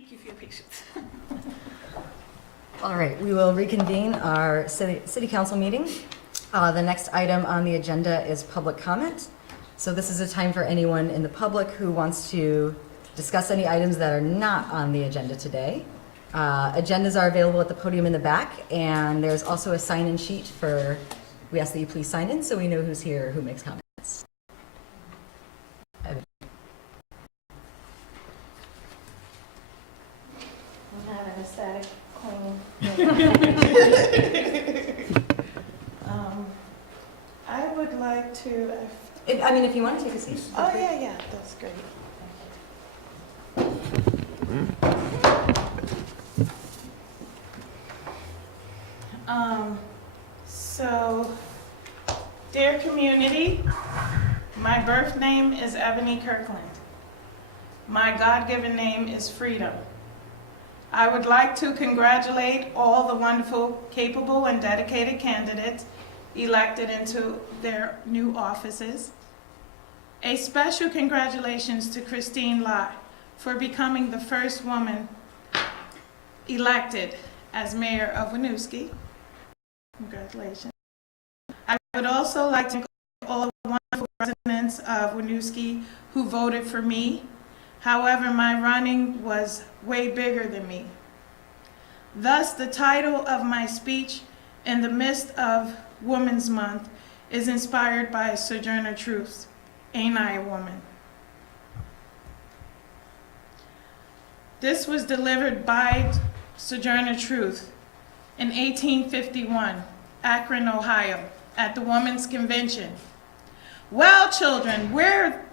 Thank you for your patience. All right, we will reconvene our city council meeting. The next item on the agenda is public comment. So this is a time for anyone in the public who wants to discuss any items that are not on the agenda today. Agendas are available at the podium in the back, and there's also a sign-in sheet for, we ask that you please sign in so we know who's here, who makes comments. I'm having a static clean. I would like to. If you want to take a seat. Oh yeah, that's great. So, dear community, my birth name is Ebony Kirkland. My God-given name is Freedom. I would like to congratulate all the wonderful, capable, and dedicated candidates elected into their new offices. A special congratulations to Christine Lott for becoming the first woman elected as mayor of Winooski. Congratulations. I would also like to thank all the wonderful residents of Winooski who voted for me. However, my running was way bigger than me. Thus, the title of my speech in the midst of Women's Month is inspired by Sojourner Truth's "Ain't I a Woman?" This was delivered by Sojourner Truth in 1851, Akron, Ohio, at the Women's Convention. Well, children, where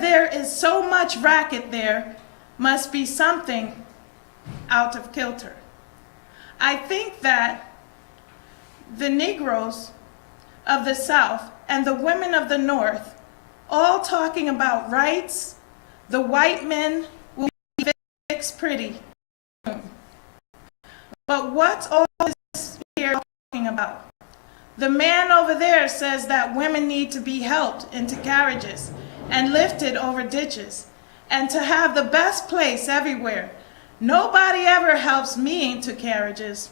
there is so much racket, there must be something out of kilter. I think that the Negroes of the South and the women of the North all talking about rights, the white men will be fixed pretty. But what's all this here talking about? The man over there says that women need to be helped into carriages and lifted over ditches, and to have the best place everywhere. Nobody ever helps me into carriages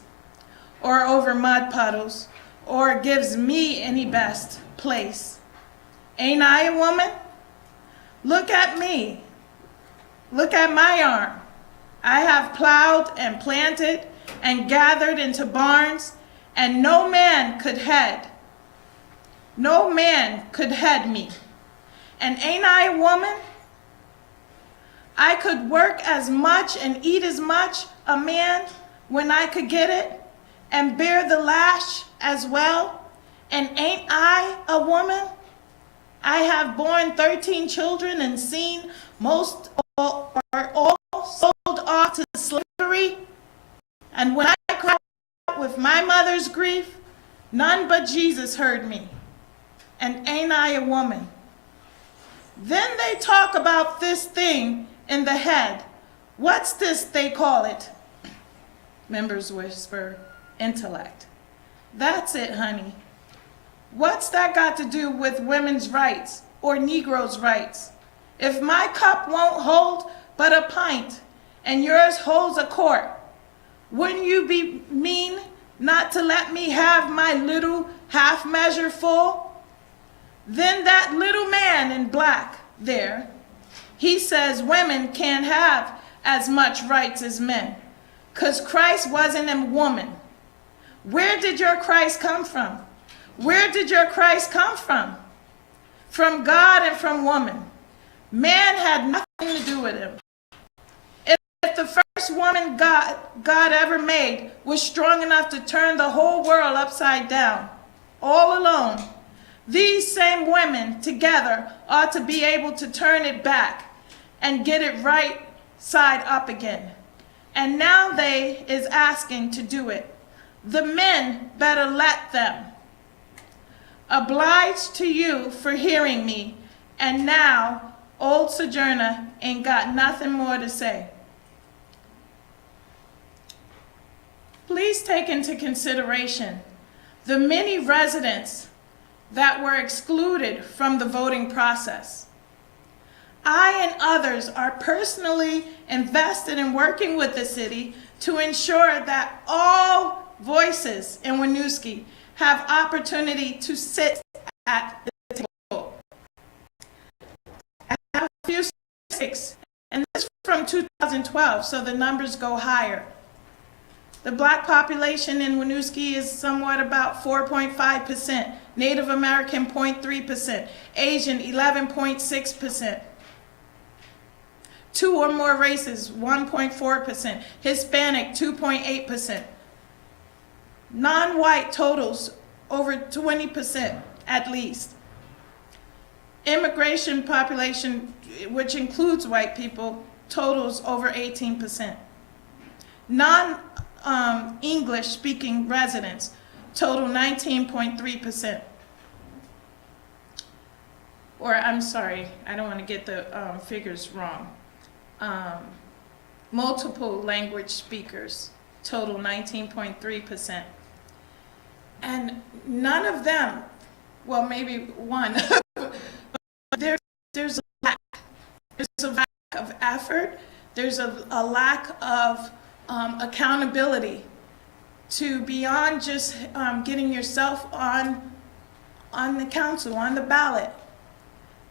or over mud puddles or gives me any best place. Ain't I a woman? Look at me. Look at my arm. I have plowed and planted and gathered into barns, and no man could head me. And ain't I a woman? I could work as much and eat as much a man when I could get it, and bear the lash as well. And ain't I a woman? I have borne 13 children and seen most all sold off to slavery. And when I cried out with my mother's grief, none but Jesus heard me. And ain't I a woman? Then they talk about this thing in the head. What's this they call it? Members whisper, intellect. That's it, honey. What's that got to do with women's rights or Negroes' rights? If my cup won't hold but a pint and yours holds a quart, wouldn't you be mean not to let me have my little half measure full? Then that little man in black there, he says women can't have as much rights as men, 'cause Christ wasn't a woman. Where did your Christ come from? Where did your Christ come from? From God and from woman. Man had nothing to do with him. If the first woman God ever made was strong enough to turn the whole world upside down, all alone, these same women together ought to be able to turn it back and get it right side up again. And now they is asking to do it. The men better let them. Obliged to you for hearing me, and now old Sojourner ain't got nothing more to say. Please take into consideration the many residents that were excluded from the voting process. I and others are personally invested in working with the city to ensure that all voices in Winooski have opportunity to sit at the table. I have a few statistics, and this is from 2012, so the numbers go higher. The black population in Winooski is somewhat about 4.5%, Native American 0.3%, Asian 11.6%. Two or more races, 1.4%, Hispanic 2.8%. Non-white totals over 20% at least. Immigration population, which includes white people, totals over 18%. Non-English speaking residents total 19.3%. Or I'm sorry, I don't want to get the figures wrong. Multiple language speakers total 19.3%. And none of them, well, maybe one, there's a lack. There's a lack of effort. There's a lack of accountability to beyond just getting yourself on the council, on the ballot.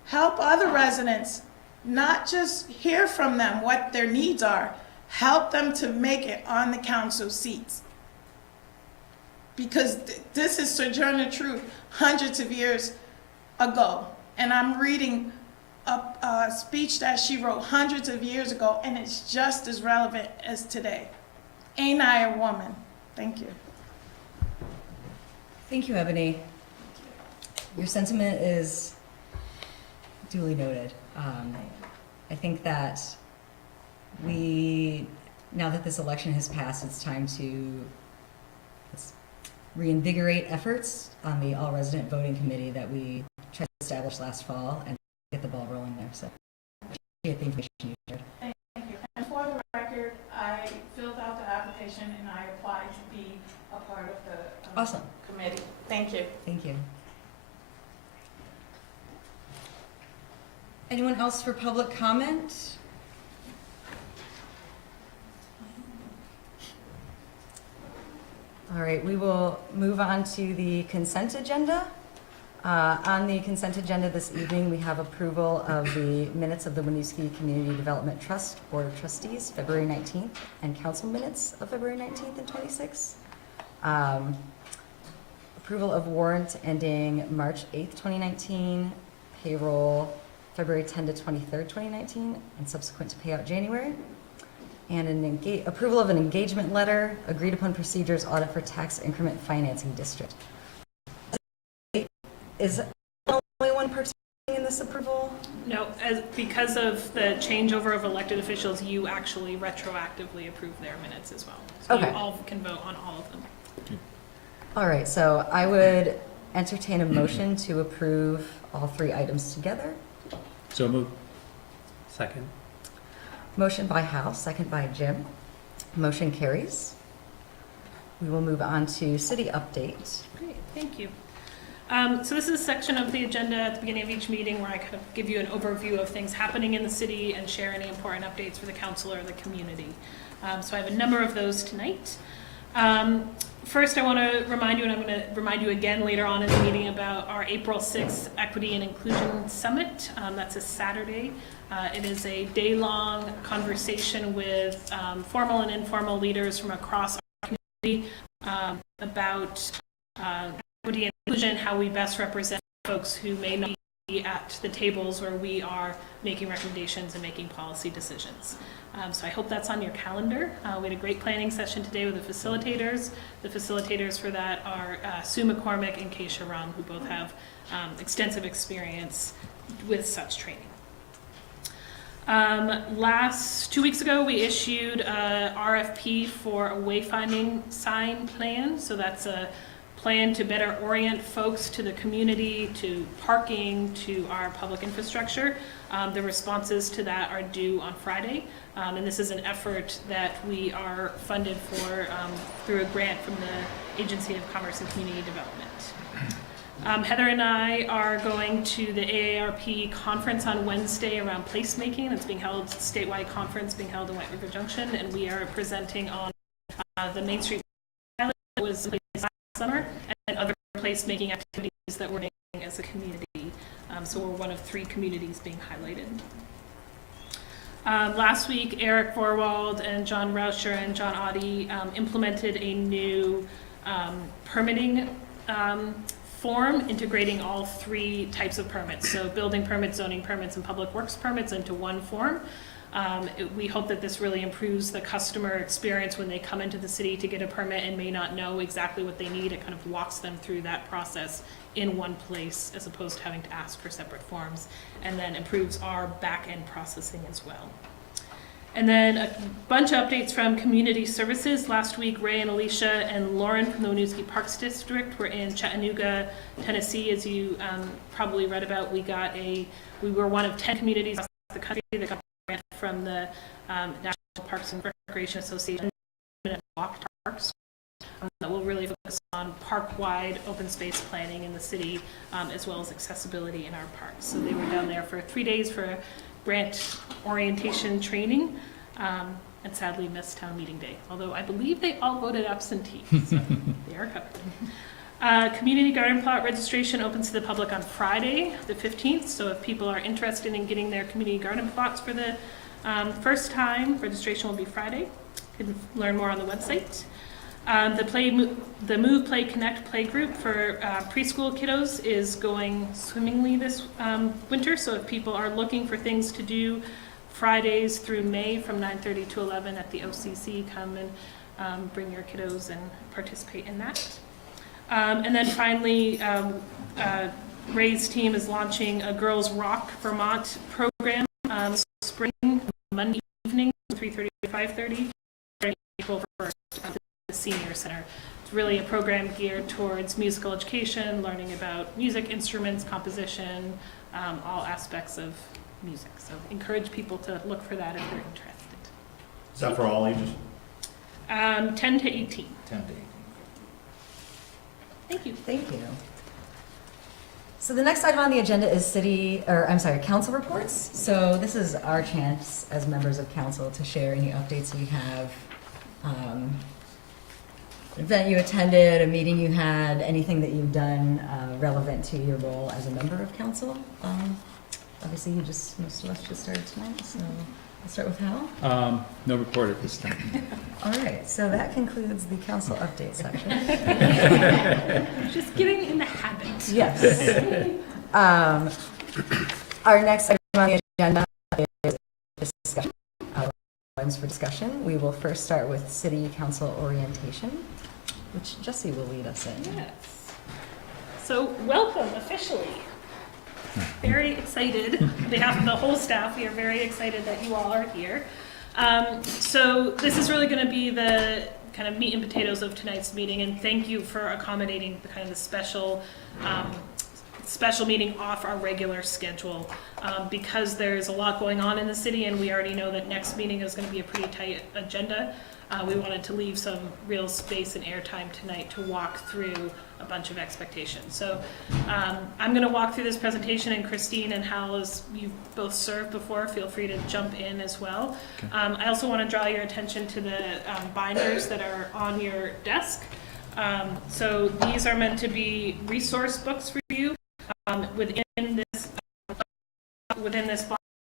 Help other residents, not just hear from them what their needs are, help them to make it on the council seats. Because this is Sojourner Truth hundreds of years ago. And I'm reading a speech that she wrote hundreds of years ago, and it's just as relevant as today. Ain't I a woman? Thank you. Thank you, Ebony. Your sentiment is duly noted. I think that now that this election has passed, it's time to reinvigorate efforts on the all-resident voting committee that we tried to establish last fall and get the ball rolling there. So, appreciate the information you shared. Thank you. And for the record, I filled out the application and I applied to be a part of the Awesome. committee. Thank you. Thank you. Anyone else for public comment? All right, we will move on to the consent agenda. On the consent agenda this evening, we have approval of the minutes of the Winooski Community Development Trust Board of Trustees, February 19th, and council minutes of February 19th and 26th. Approval of warrant ending March 8th, 2019, payroll February 10 to 23rd, 2019, and subsequent to payout January. And an approval of an engagement letter, agreed upon procedures, audit for tax increment financing district. Is only one person in this approval? No, because of the changeover of elected officials, you actually retroactively approve their minutes as well. So Okay. You all can vote on all of them. All right, so I would entertain a motion to approve all three items together. So moved. Second. Motion by Hal, second by Jim. Motion carries. We will move on to city update. Great, thank you. So this is a section of the agenda at the beginning of each meeting where I kind of give you an overview of things happening in the city and share any important updates for the council or the community. So I have a number of those tonight. First, I want to remind you, and I'm going to remind you again later on in the meeting, about our April 6th Equity and Inclusion Summit. That's a Saturday. It is a day-long conversation with formal and informal leaders from across our community about equity and inclusion, how we best represent folks who may not be at the tables where we are making recommendations and making policy decisions. So I hope that's on your calendar. We had a great planning session today with the facilitators. The facilitators for that are Sue McCormick and Keisha Rung, who both have extensive experience with such training. 2 weeks ago, we issued a RFP for a wayfinding sign plan. So that's a plan to better orient folks to the community, to parking, to our public infrastructure. The responses to that are due on Friday. And this is an effort that we are funded for through a grant from the Agency of Commerce and Community Development. Heather and I are going to the AARP conference on Wednesday around placemaking. It's being held, statewide conference being held in White River Junction, and we are presenting on the Main Street pilot that was in place last summer and other placemaking activities that we're making as a community. So we're one of 3 communities being highlighted. Last week, Eric Vorwald and John Rauscher and John Audi implemented a new permitting form integrating all 3 types of permits. So building permits, zoning permits, and public works permits into one form. We hope that this really improves the customer experience when they come into the city to get a permit and may not know exactly what they need. It kind of walks them through that process in one place as opposed to having to ask for separate forms, and then improves our back-end processing as well. And then a bunch of updates from community services. Last week, Ray and Alicia and Lauren from the Winooski Parks District were in Chattanooga, Tennessee. As you probably read about, we were one of 10 communities across the country that got a grant from the National Parks and Recreation Association and walk parks. That will really focus on park-wide open space planning in the city, as well as accessibility in our parks. So they were down there for 3 days for grant orientation training, and sadly missed town meeting day, although I believe they all voted absentee, so they are covered. Community garden plot registration opens to the public on Friday, the 15th, so if people are interested in getting their community garden plots for the first time, registration will be Friday. You can learn more on the website. The Move, Play, Connect play group for preschool kiddos is going swimmingly this winter. So if people are looking for things to do Fridays through May from 9:30 to 11 at the OCC, come and bring your kiddos and participate in that. And then finally, Ray's team is launching a Girls Rock Vermont program spring, Monday evening, 3:30 to 5:30, April 1st. The Senior Center. It's really a program geared towards musical education, learning about music instruments, composition, all aspects of music. So encourage people to look for that if they're interested. Is that for all ages? 10 to 18. 10 to 18. Thank you. Thank you. So the next item on the agenda is council reports. So this is our chance as members of council to share any updates we have. Event you attended, a meeting you had, anything that you've done relevant to your role as a member of council. Obviously, most of us just started tonight, so I'll start with Hal. No report at this time. All right, so that concludes the council update section. Just getting in the habit. Yes. Our next item on the agenda is discussion. Items for discussion. We will first start with city council orientation, which Jesse will lead us in. Yes. So welcome officially. Very excited. On behalf of the whole staff, we are very excited that you all are here. So this is really going to be the kind of meat and potatoes of tonight's meeting, and thank you for accommodating the kind of the special meeting off our regular schedule, because there's a lot going on in the city, and we already know that next meeting is going to be a pretty tight agenda. We wanted to leave some real space and airtime tonight to walk through a bunch of expectations. So I'm going to walk through this presentation, and Christine and Hal, as you've both served before, feel free to jump in as well. Okay. I also want to draw your attention to the binders that are on your desk. So these are meant to be resource books for you. Within this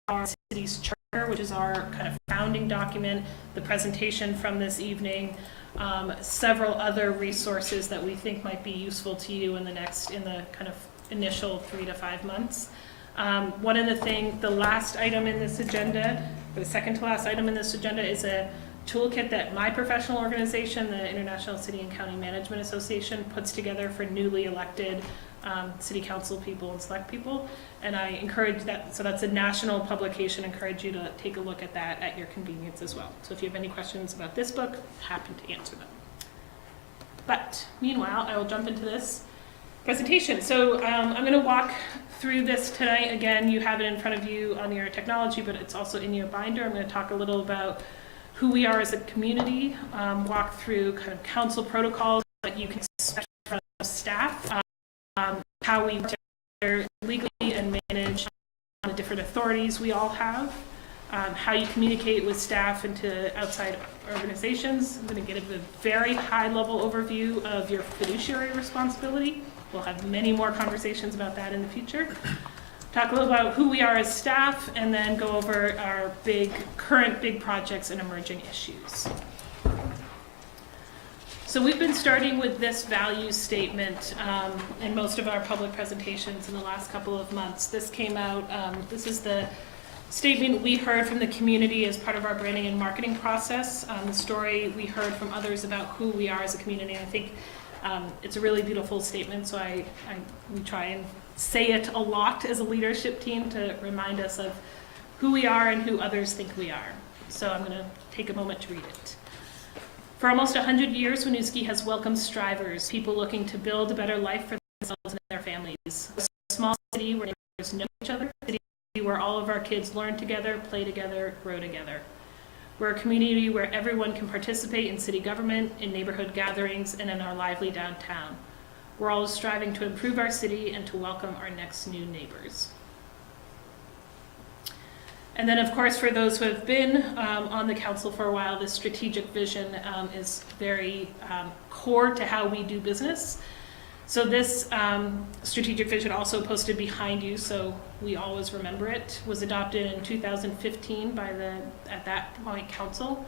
our city's charter, which is our kind of founding document, the presentation from this evening, several other resources that we think might be useful to you in the kind of initial 3 to 5 months. The last item in this agenda, or the second to last item in this agenda, is a toolkit that my professional organization, the International City and County Management Association, puts together for newly elected city council people and select people, and I encourage that. So that's a national publication. Encourage you to take a look at that at your convenience as well. So if you have any questions about this book, happy to answer them. But meanwhile, I will jump into this presentation. So I'm going to walk through this tonight. Again, you have it in front of you on your technology, but it's also in your binder. I'm going to talk a little about who we are as a community, walk through kind of council protocols that you can expect from staff, how we legally and manage the different authorities we all have, how you communicate with staff and to outside organizations. I'm going to give a very high-level overview of your fiduciary responsibility. We'll have many more conversations about that in the future. Talk a little about who we are as staff, and then go over our current big projects and emerging issues. So we've been starting with this value statement in most of our public presentations in the last couple of months. This came out, this is the statement we heard from the community as part of our branding and marketing process. The story we heard from others about who we are as a community. I think it's a really beautiful statement, so we try and say it a lot as a leadership team to remind us of who we are and who others think we are. So I'm going to take a moment to read it. For almost 100 years, Winooski has welcomed strivers, people looking to build a better life for themselves and their families. A small city where neighbors know each other, a city where all of our kids learn together, play together, grow together. We're a community where everyone can participate in city government, in neighborhood gatherings, and in our lively downtown. We're always striving to improve our city and to welcome our next new neighbors. And then, of course, for those who have been on the council for a while, this strategic vision is very core to how we do business. So this strategic vision, also posted behind you, so we always remember it, was adopted in 2015 by the, at that point, council.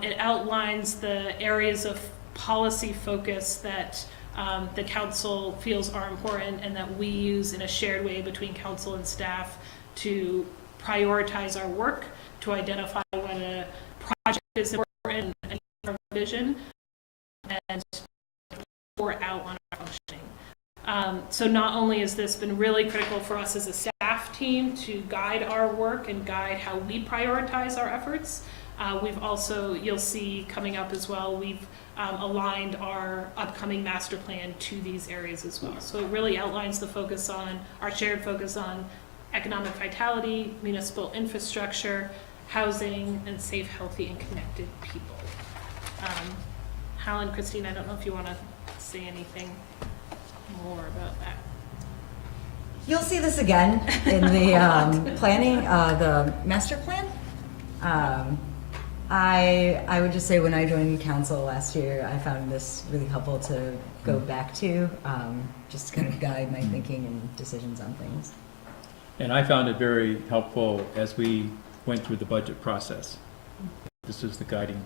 It outlines the areas of policy focus that the council feels are important and that we use in a shared way between council and staff to prioritize our work, to identify when a project is important and our vision, and report out on our functioning. So not only has this been really critical for us as a staff team to guide our work and guide how we prioritize our efforts, we've also, you'll see coming up as well, we've aligned our upcoming master plan to these areas as well. So it really outlines the focus on, our shared focus on economic vitality, municipal infrastructure, housing, and safe, healthy, and connected people. Hal and Christine, I don't know if you want to say anything more about that. You'll see this again in the planning, the master plan. I would just say when I joined council last year, I found this really helpful to go back to, just to kind of guide my thinking and decisions on things. And I found it very helpful as we went through the budget process. This is the guiding.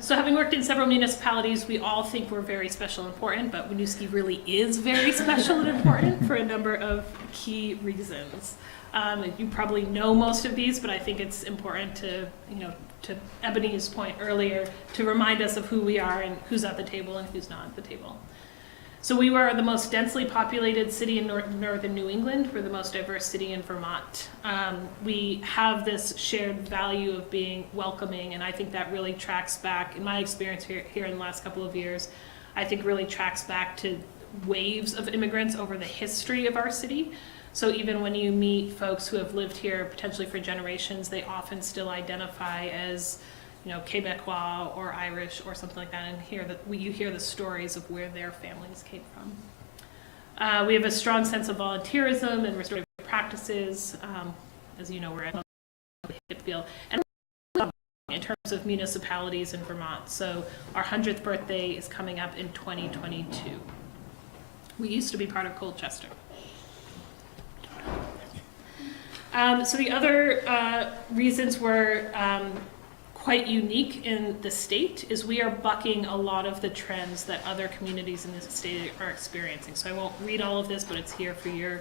So having worked in several municipalities, we all think we're very special and important, but Winooski really is very special and important for a number of key reasons. You probably know most of these, but I think it's important to, to Ebony's point earlier, to remind us of who we are and who's at the table and who's not at the table. So we were the most densely populated city in northern New England. We're the most diverse city in Vermont. We have this shared value of being welcoming, and I think that really tracks back, in my experience here in the last couple of years, I think really tracks back to waves of immigrants over the history of our city. So even when you meet folks who have lived here potentially for generations, they often still identify as, Quebecois or Irish or something like that, and you hear the stories of where their families came from. We have a strong sense of volunteerism and restorative practices. As you know, we're at Hipfield, and in terms of municipalities in Vermont. So our 100th birthday is coming up in 2022. We used to be part of Colchester. So the other reasons we're quite unique in the state is we are bucking a lot of the trends that other communities in the state are experiencing. So I won't read all of this, but it's here for your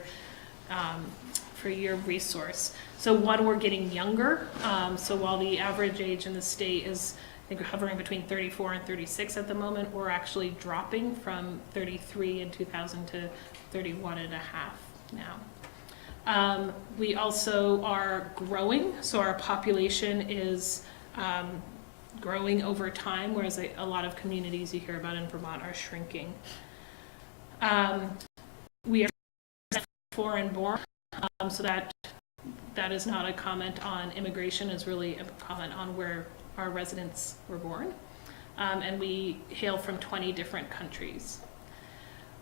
resource. So one, we're getting younger. So while the average age in the state is, I think, hovering between 34 and 36 at the moment, we're actually dropping from 33 in 2000 to 31 and a half now. We also are growing, so our population is growing over time, whereas a lot of communities you hear about in Vermont are shrinking. We are foreign born, so that is not a comment on immigration, it's really a comment on where our residents were born. and we hail from 20 different countries.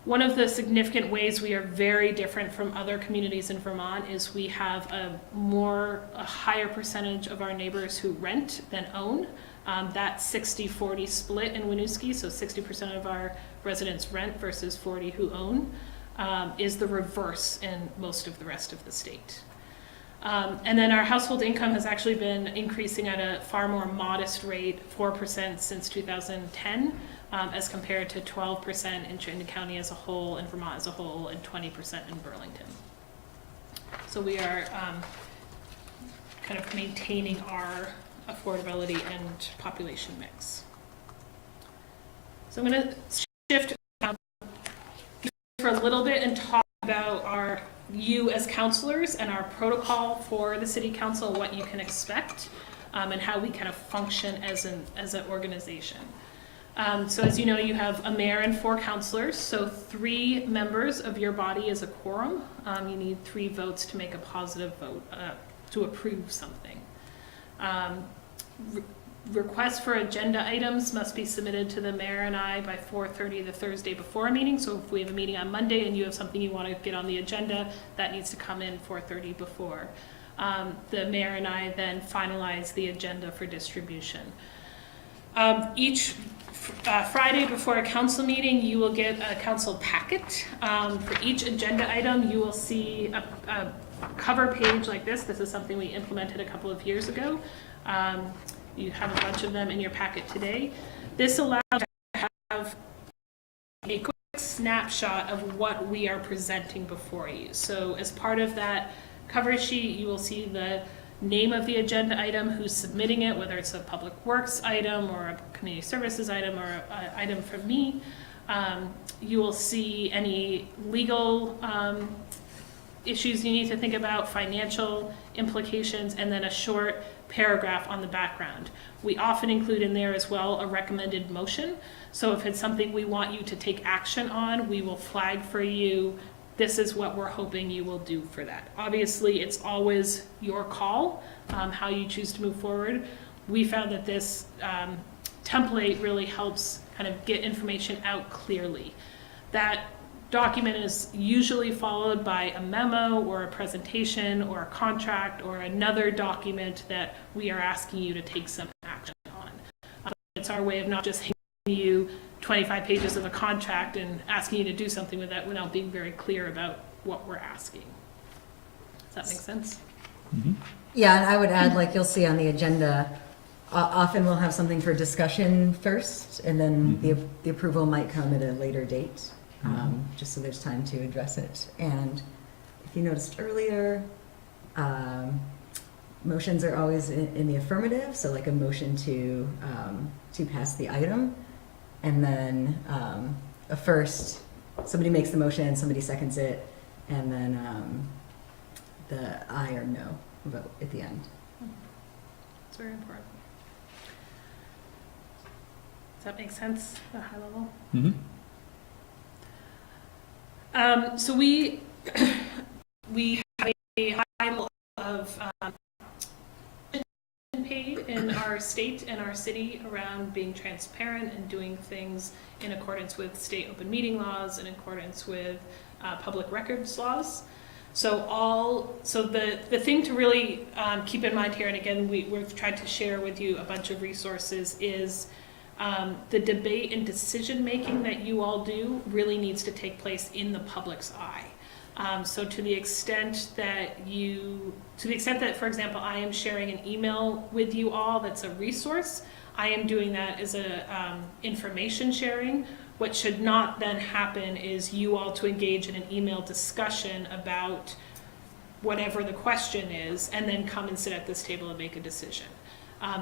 One of the significant ways we are very different from other communities in Vermont is we have a higher percentage of our neighbors who rent than own. That 60-40 split in Winooski, so 60% of our residents rent versus 40 who own, is the reverse in most of the rest of the state. And then our household income has actually been increasing at a far more modest rate, 4% since 2010, as compared to 12% in Chittenden County as a whole, and Vermont as a whole, and 20% in Burlington. So we are kind of maintaining our affordability and population mix. So I'm going to shift for a little bit and talk about you as counselors and our protocol for the city council, what you can expect, and how we kind of function as an organization. So as you know, you have a mayor and 4 councilors, so 3 members of your body is a quorum. You need 3 votes to make a positive vote to approve something. Requests for agenda items must be submitted to the mayor and I by 4:30 the Thursday before a meeting. So if we have a meeting on Monday and you have something you want to get on the agenda, that needs to come in 4:30 before. The mayor and I then finalize the agenda for distribution. Each Friday before a council meeting, you will get a council packet. For each agenda item, you will see a cover page like this. This is something we implemented a couple of years ago. You have a bunch of them in your packet today. This allows you to have a quick snapshot of what we are presenting before you. So as part of that cover sheet, you will see the name of the agenda item, who's submitting it, whether it's a public works item or a community services item or an item from me. You will see any legal issues you need to think about, financial implications, and then a short paragraph on the background. We often include in there as well a recommended motion. So if it's something we want you to take action on, we will flag for you, this is what we're hoping you will do for that. Obviously, it's always your call, how you choose to move forward. We found that this template really helps kind of get information out clearly. That document is usually followed by a memo or a presentation or a contract or another document that we are asking you to take some action on. It's our way of not just handing you 25 pages of a contract and asking you to do something with that without being very clear about what we're asking. Does that make sense? Mm-hmm. Yeah, and I would add, like you'll see on the agenda, often we'll have something for discussion first, and then the approval might come at a later date. Just so there's time to address it. And if you noticed earlier, motions are always in the affirmative, so like a motion to pass the item, and then a first, somebody makes the motion, somebody seconds it, and then the aye or no vote at the end. It's very important. Does that make sense at a high level? Mm-hmm. So we have a high level of paid in our state and our city around being transparent and doing things in accordance with state open meeting laws, in accordance with public records laws. So the thing to really keep in mind here, and again, we've tried to share with you a bunch of resources, is the debate and decision making that you all do really needs to take place in the public's eye. So to the extent that, for example, I am sharing an email with you all that's a resource, I am doing that as a information sharing. What should not then happen is you all to engage in an email discussion about whatever the question is, and then come and sit at this table and make a decision.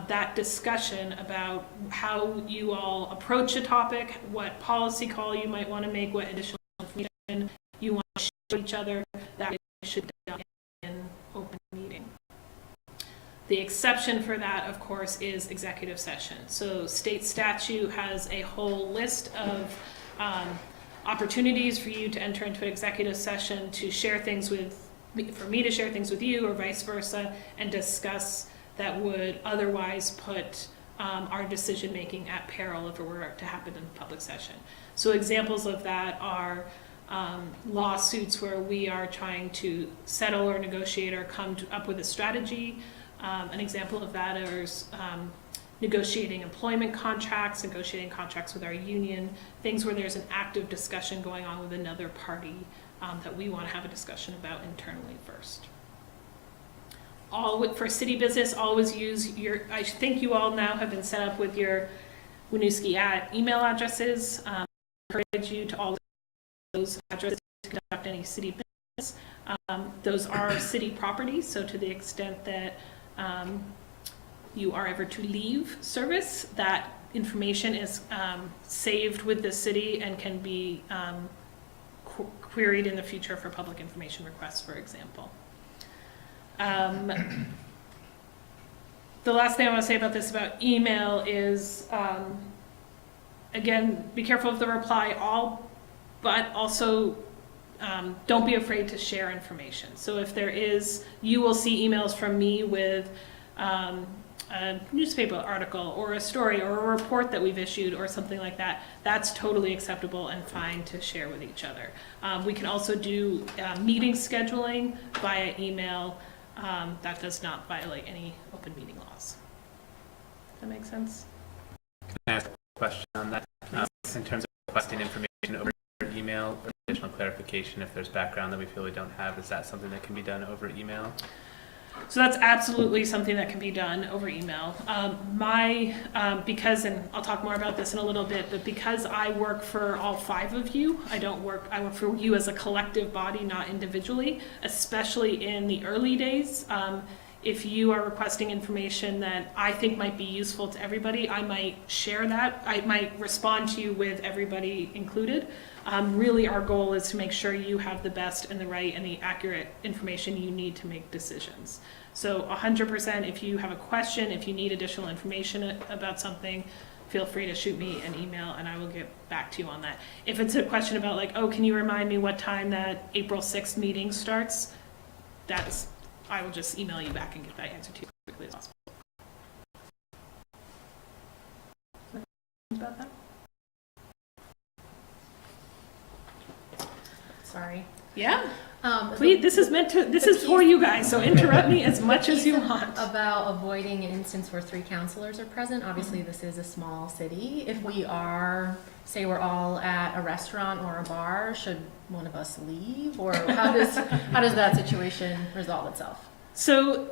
That discussion about how you all approach a topic, what policy call you might want to make, what additional information you want to share with each other, that should be done in open meeting. The exception for that, of course, is executive session. So state statute has a whole list of opportunities for you to enter into an executive session to share things for me to share things with you, or vice versa, and discuss that would otherwise put our decision-making at peril if it were to happen in public session. So examples of that are lawsuits where we are trying to settle or negotiate or up with a strategy. An example of that is negotiating employment contracts, negotiating contracts with our union, things where there's an active discussion going on with another party that we want to have a discussion about internally first. For city business, always use I think you all now have been set up with your Winooski email addresses. I encourage you to all those addresses to conduct any city business. Those are city property, so to the extent that you are ever to leave service, that information is saved with the city and can be queried in the future for public information requests, for example. The last thing I want to say about this, about email, is again, be careful of the reply all, but also don't be afraid to share information. So if there is, you will see emails from me with a newspaper article or a story or a report that we've issued or something like that. That's totally acceptable and fine to share with each other. We can also do meeting scheduling via email. That does not violate any open meeting laws. Does that make sense? Can I ask a question on that? In terms of requesting information over email or additional clarification, if there's background that we feel we don't have, is that something that can be done over email? So that's absolutely something that can be done over email. Because, and I'll talk more about this in a little bit, but because I work for all 5 of you, I work for you as a collective body, not individually, especially in the early days. If you are requesting information that I think might be useful to everybody, I might share that. I might respond to you with everybody included. Really, our goal is to make sure you have the best and the right and the accurate information you need to make decisions. So 100%, if you have a question, if you need additional information about something, feel free to shoot me an email and I will get back to you on that. If it's a question about like, oh, can you remind me what time that April 6th meeting starts? I will just email you back and get that answer to you as quickly as possible. About that? Sorry. Yeah. Please, this is for you guys, so interrupt me as much as you want. About avoiding an instance where 3 counselors are present. Obviously, this is a small city. If we are, say we're all at a restaurant or a bar, should one of us leave? Or how does that situation resolve itself? So,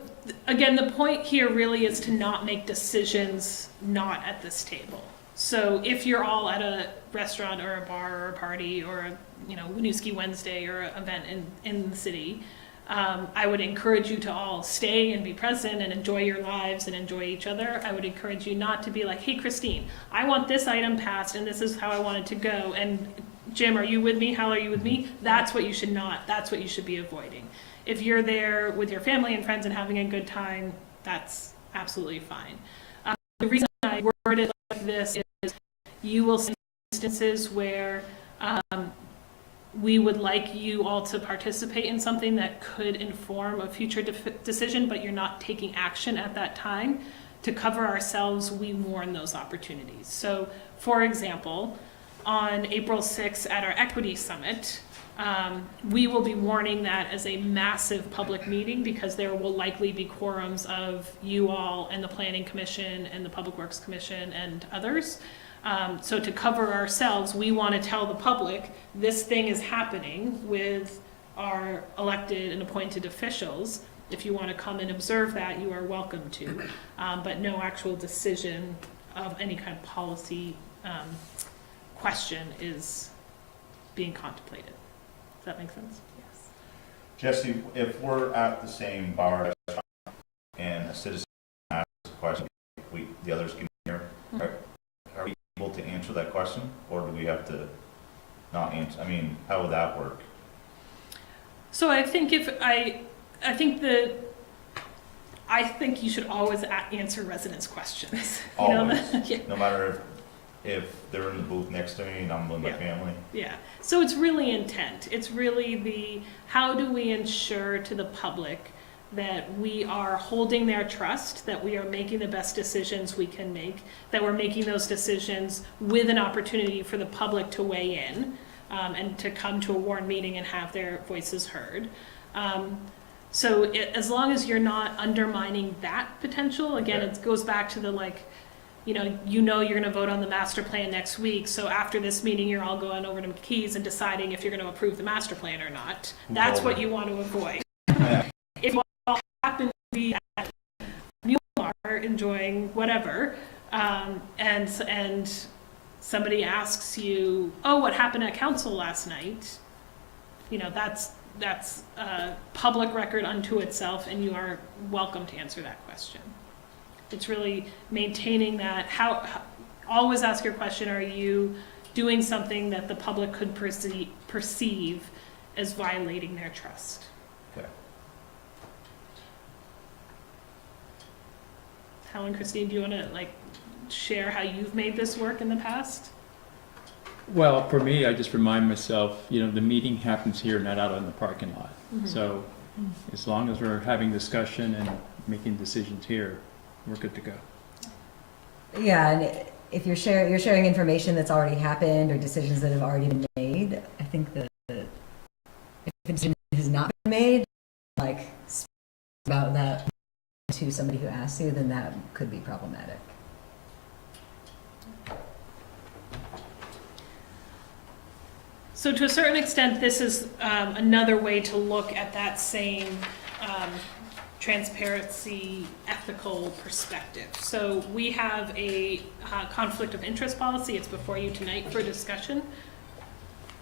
again, the point here really is to not make decisions not at this table. So if you're all at a restaurant or a bar or a party or a Winooski Wednesday or an event in the city, I would encourage you to all stay and be present and enjoy your lives and enjoy each other. I would encourage you not to be like, hey, Christine, I want this item passed and this is how I want it to go. And Jim, are you with me? Hal, are you with me? That's what you should be avoiding. If you're there with your family and friends and having a good time, that's absolutely fine. The reason I word it like this is you will see instances where we would like you all to participate in something that could inform a future decision, but you're not taking action at that time. To cover ourselves, we warn those opportunities. So, for example, on April 6th at our Equity Summit, we will be warning that as a massive public meeting because there will likely be quorums of you all and the Planning Commission and the Public Works Commission and others. So to cover ourselves, we want to tell the public this thing is happening with our elected and appointed officials. If you want to come and observe that, you are welcome to, but no actual decision of any kind of policy question is being contemplated. Does that make sense? Yes. Jesse, if we're at the same bar or restaurant and a citizen asks a question, the others can hear, are we able to answer that question, or do we have to not answer? I mean, how would that work? So I think you should always answer residents' questions. Always, Yeah. no matter if they're in the booth next to me and I'm with my family. Yeah, so it's really intent. It's really how do we ensure to the public that we are holding their trust, that we are making the best decisions we can make, that we're making those decisions with an opportunity for the public to weigh in, and to come to a warned meeting and have their voices heard. As long as you're not undermining that potential, again, it goes back to the you're gonna vote on the master plan next week, so after this meeting, you're all going over to McKee's and deciding if you're gonna approve the master plan or not. That's what you want to avoid. If you all happen to be at Mueller enjoying whatever, and somebody asks you, oh, what happened at council last night? That's a public record unto itself, and you are welcome to answer that question. It's really maintaining that. Always ask your question, are you doing something that the public could perceive as violating their trust? Okay. Helen, Christine, do you want to share how you've made this work in the past? Well, for me, I just remind myself, the meeting happens here, not out in the parking lot. Mm-hmm. So as long as we're having discussion and making decisions here, we're good to go. Yeah, and if you're sharing information that's already happened or decisions that have already been made, I think that if a decision has not been made, speak about that to somebody who asks you, then that could be problematic. So to a certain extent, this is another way to look at that same transparency, ethical perspective. So we have a conflict of interest policy. It's before you tonight for discussion.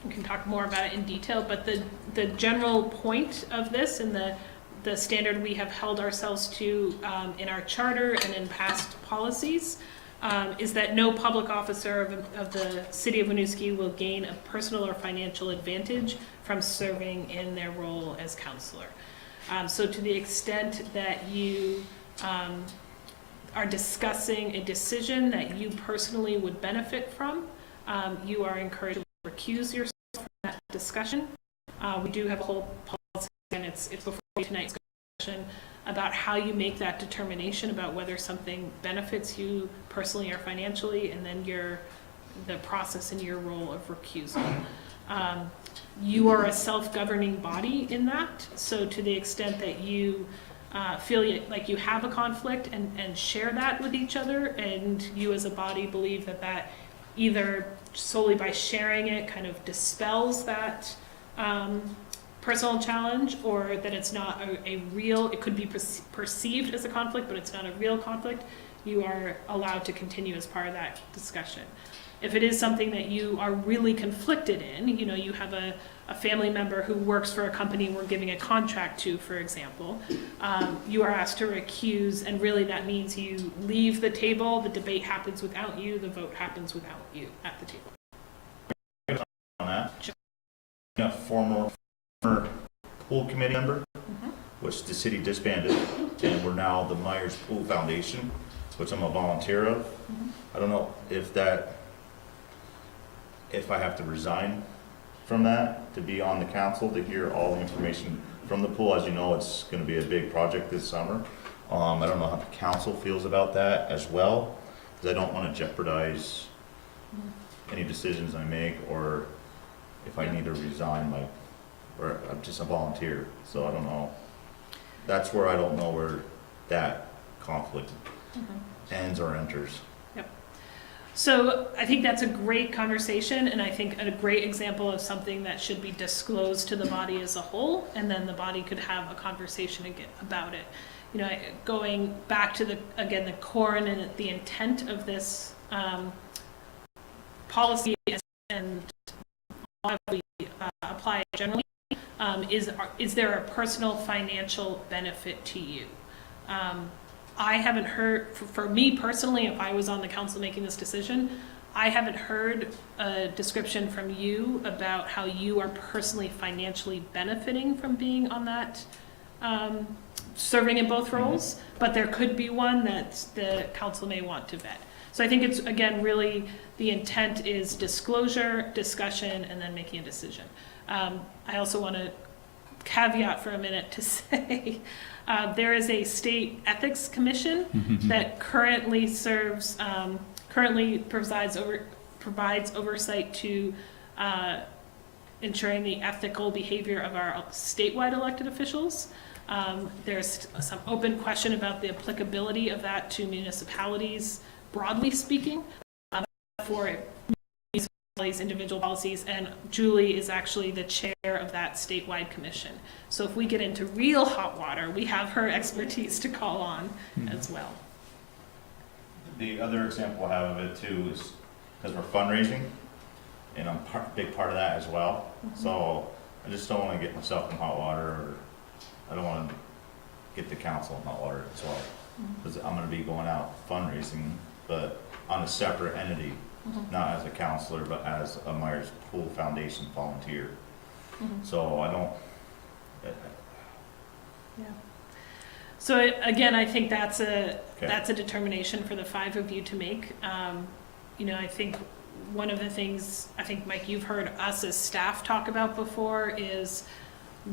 We can talk more about it in detail, but the general point of this and the standard we have held ourselves to in our charter and in past policies is that no public officer of the city of Winooski will gain a personal or financial advantage from serving in their role as counselor. So to the extent that you are discussing a decision that you personally would benefit from, you are encouraged to recuse yourself from that discussion. We do have a whole policy, and it's before tonight's discussion about how you make that determination about whether something benefits you personally or financially, and then the process in your role of recusal. You are a self-governing body in that, so to the extent that you feel like you have a conflict and share that with each other, and you as a body believe that either solely by sharing it kind of dispels that personal challenge, or that it's not a real, it could be perceived as a conflict, but it's not a real conflict, you are allowed to continue as part of that discussion. If it is something that you are really conflicted in, you have a family member who works for a company we're giving a contract to, for example, you are asked to recuse, and really that means you leave the table, the debate happens without you, the vote happens without you at the table. On that? Sure. A former pool committee member, which the city disbanded, and we're now the Myers Pool Foundation, which I'm a volunteer of. I don't know if I have to resign from that to be on the council to hear all the information from the pool. As you know, it's going to be a big project this summer. I don't know how the council feels about that as well, because I don't want to jeopardize any decisions I make, or if I need to resign, or I'm just a volunteer, so I don't know. That's where I don't know where that conflict ends or enters. So I think that's a great conversation, and I think a great example of something that should be disclosed to the body as a whole, and then the body could have a conversation again about it. Going back to the core and the intent of this policy, and how we apply it generally, is there a personal financial benefit to you? I haven't heard, for me personally, if I was on the council making this decision, I haven't heard a description from you about how you are personally financially benefiting from being on that, serving in both roles, but there could be one that the council may want to vet. So I think it's, again, really the intent is disclosure, discussion, and then making a decision. I also want to caveat for a minute to say, there is a state ethics commission that currently serves, currently provides oversight to ensuring the ethical behavior of our statewide elected officials. There's some open question about the applicability of that to municipalities, broadly speaking, for municipalities' individual policies, and Julie is actually the chair of that statewide commission. So if we get into real hot water, we have her expertise to call on as well. The other example I have of it too is because we're fundraising, and I'm a big part of that as well. So I just don't want to get myself in hot water, or I don't want to get the council in hot water as well. Because I'm going to be going out fundraising, but on a separate entity, not as a counselor, but as a Myers Pool Foundation volunteer. So I don't. Yeah. So again, I think that's a determination for the five of you to make. You know, I think one of the things, I think, Mike, you've heard us as staff talk about before is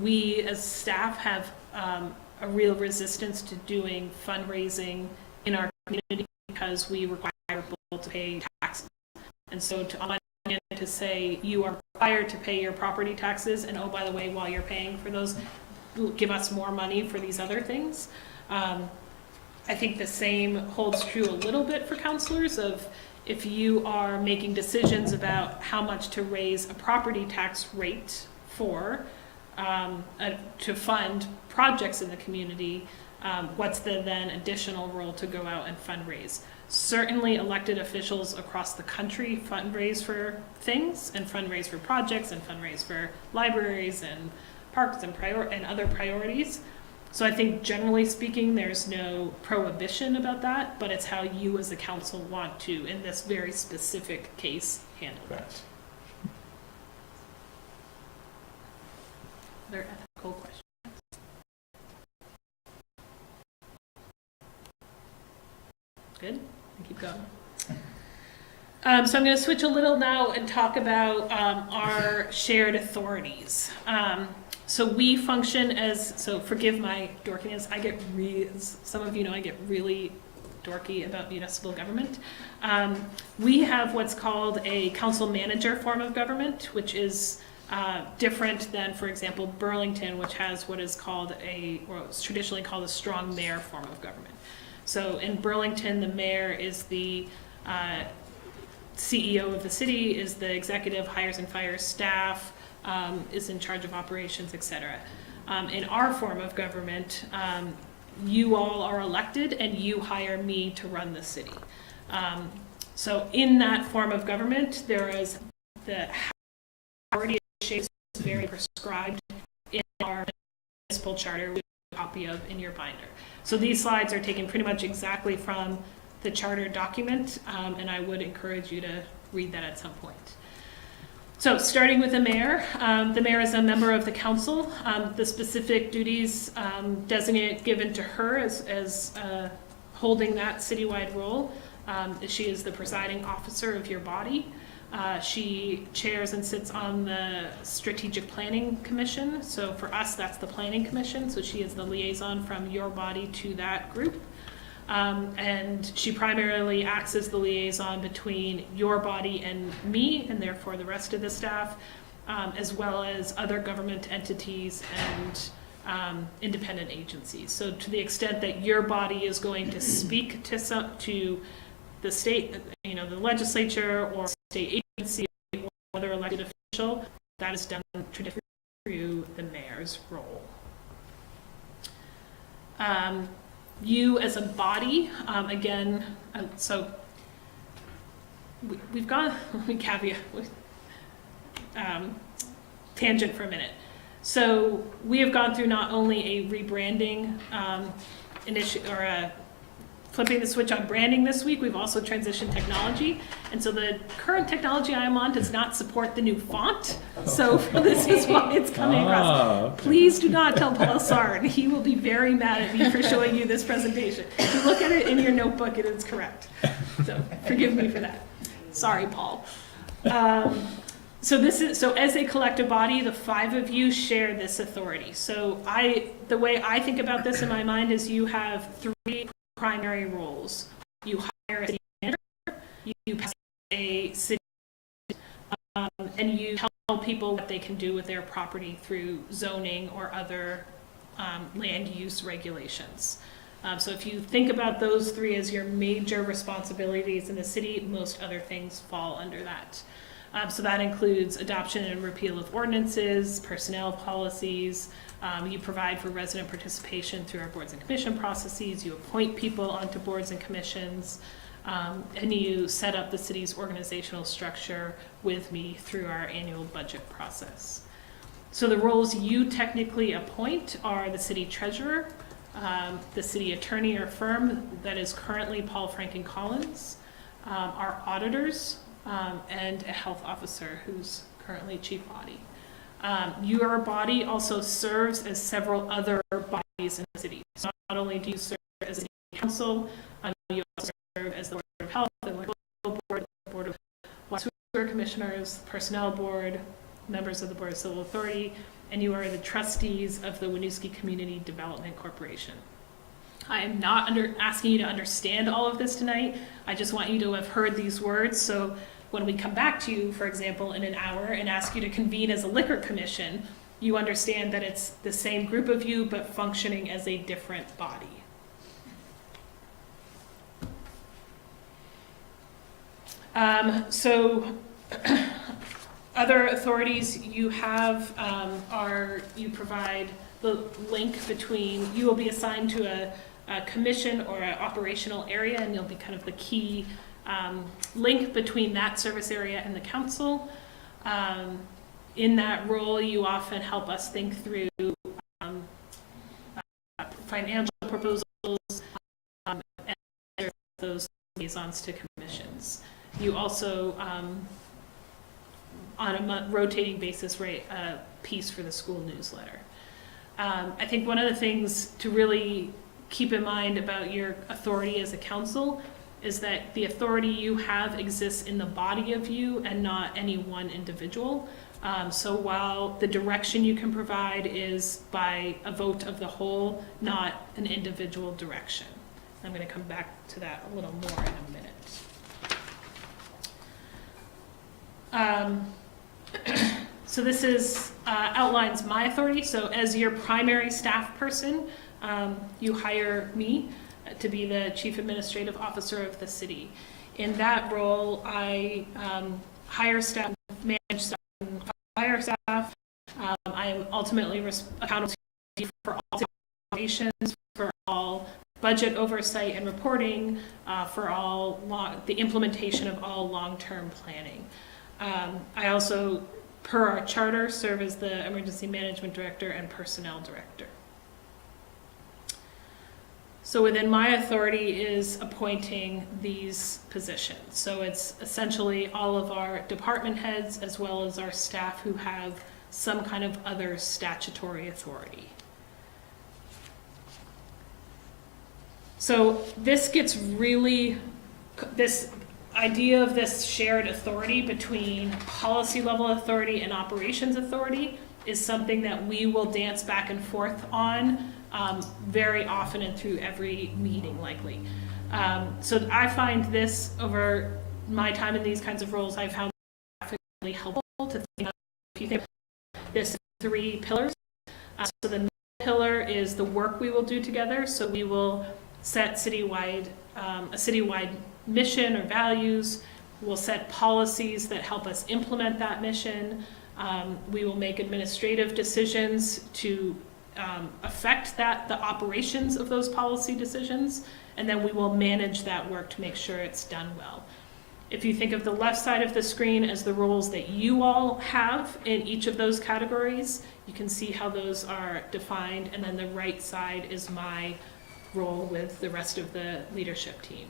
we as staff have a real resistance to doing fundraising in our community because we require people to pay taxes. And so to say you are required to pay your property taxes, and oh, by the way, while you're paying for those, give us more money for these other things. I think the same holds true a little bit for counselors of if you are making decisions about how much to raise a property tax rate for, to fund projects in the community, what's the then additional role to go out and fundraise? Certainly elected officials across the country fundraise for things and fundraise for projects and fundraise for libraries and parks and other priorities. So I think generally speaking, there's no prohibition about that, but it's how you as a council want to, in this very specific case, handle that. Other ethical questions? Good. Keep going. So I'm going to switch a little now and talk about our shared authorities. So we function as, so forgive my dorkiness, some of you know I get really dorky about municipal government. We have what's called a council manager form of government, which is different than, for example, Burlington, which has what is called or it's traditionally called a strong mayor form of government. So in Burlington, the mayor is the CEO of the city, is the executive, hires and fires staff, is in charge of operations, etc. In our form of government, you all are elected and you hire me to run the city. So in that form of government, there is the already is very prescribed in our municipal charter, which we have a copy of in your binder. So these slides are taken pretty much exactly from the charter document, and I would encourage you to read that at some point. So starting with the mayor is a member of the council. The specific duties given to her as holding that citywide role. She is the presiding officer of your body. She chairs and sits on the Strategic Planning Commission. So for us, that's the Planning Commission. So she is the liaison from your body to that group. And she primarily acts as the liaison between your body and me, and therefore the rest of the staff, as well as other government entities and independent agencies. So to the extent that your body is going to speak to the state, the legislature or state agency or other elected official, that is done traditionally through the mayor's role. You as a body, again, so we've gone, let me caveat, tangent for a minute. So we have gone through not only a rebranding initiative or a flipping the switch on branding this week, we've also transitioned technology. And so the current technology I'm on does not support the new font. So this is why it's coming across. Okay. Please do not tell Paul Sarn. He will be very mad at me for showing you this presentation. If you look at it in your notebook, it is correct. So forgive me for that. Sorry, Paul. So as a collective body, the 5 of you share this authority. So the way I think about this in my mind is you have 3 primary roles. You hire a city manager, you pass a city, and you tell people what they can do with their property through zoning or other land use regulations. So if you think about those 3 as your major responsibilities in the city, most other things fall under that. So that includes adoption and repeal of ordinances, personnel policies. You provide for resident participation through our boards and commission processes. You appoint people onto boards and commissions, and you set up the city's organizational structure with me through our annual budget process. So the roles you technically appoint are the city treasurer, the city attorney or firm that is currently Paul Franken Collins, our auditors, and a health officer who's currently chief body. Your body also serves as several other bodies in the city. So not only do you serve as a city council, you also serve as the Board of Health, the Board of Water Sewer Commissioners, Personnel Board, members of the Board of Civil Authority, and you are the trustees of the Winooski Community Development Corporation. I am not asking you to understand all of this tonight. I just want you to have heard these words. So when we come back to you, for example, in an hour and ask you to convene as a liquor commission, you understand that it's the same group of you, but functioning as a different body. So other authorities you have are, you provide the link between, you will be assigned to a commission or an operational area, and you'll be kind of the key link between that service area and the council. In that role, you often help us think through financial proposals and those liaisons to commissions. You also, on a rotating basis, write a piece for the school newsletter. I think one of the things to really keep in mind about your authority as a council is that the authority you have exists in the body of you and not any one individual. So while the direction you can provide is by a vote of the whole, not an individual direction. I'm going to come back to that a little more in a minute. So this is outlines my authority. So as your primary staff person, you hire me to be the chief administrative officer of the city. In that role, I hire staff, manage staff, fire staff. I am ultimately accountable for all operations, for all budget oversight and reporting, for all the implementation of all long-term planning. I also, per our charter, serve as the emergency management director and personnel director. So within my authority is appointing these positions. So it's essentially all of our department heads as well as our staff who have some kind of other statutory authority. So this gets really, this idea of this shared authority between policy level authority and operations authority is something that we will dance back and forth on very often and through every meeting likely. So I find this over my time in these kinds of roles, I found it really helpful to think of, if you think of this 3 pillars. So the middle pillar is the work we will do together. So we will set citywide, a citywide mission or values. We'll set policies that help us implement that mission. We will make administrative decisions to affect the operations of those policy decisions, and then we will manage that work to make sure it's done well. If you think of the left side of the screen as the roles that you all have in each of those categories, you can see how those are defined, and then the right side is my role with the rest of the leadership team.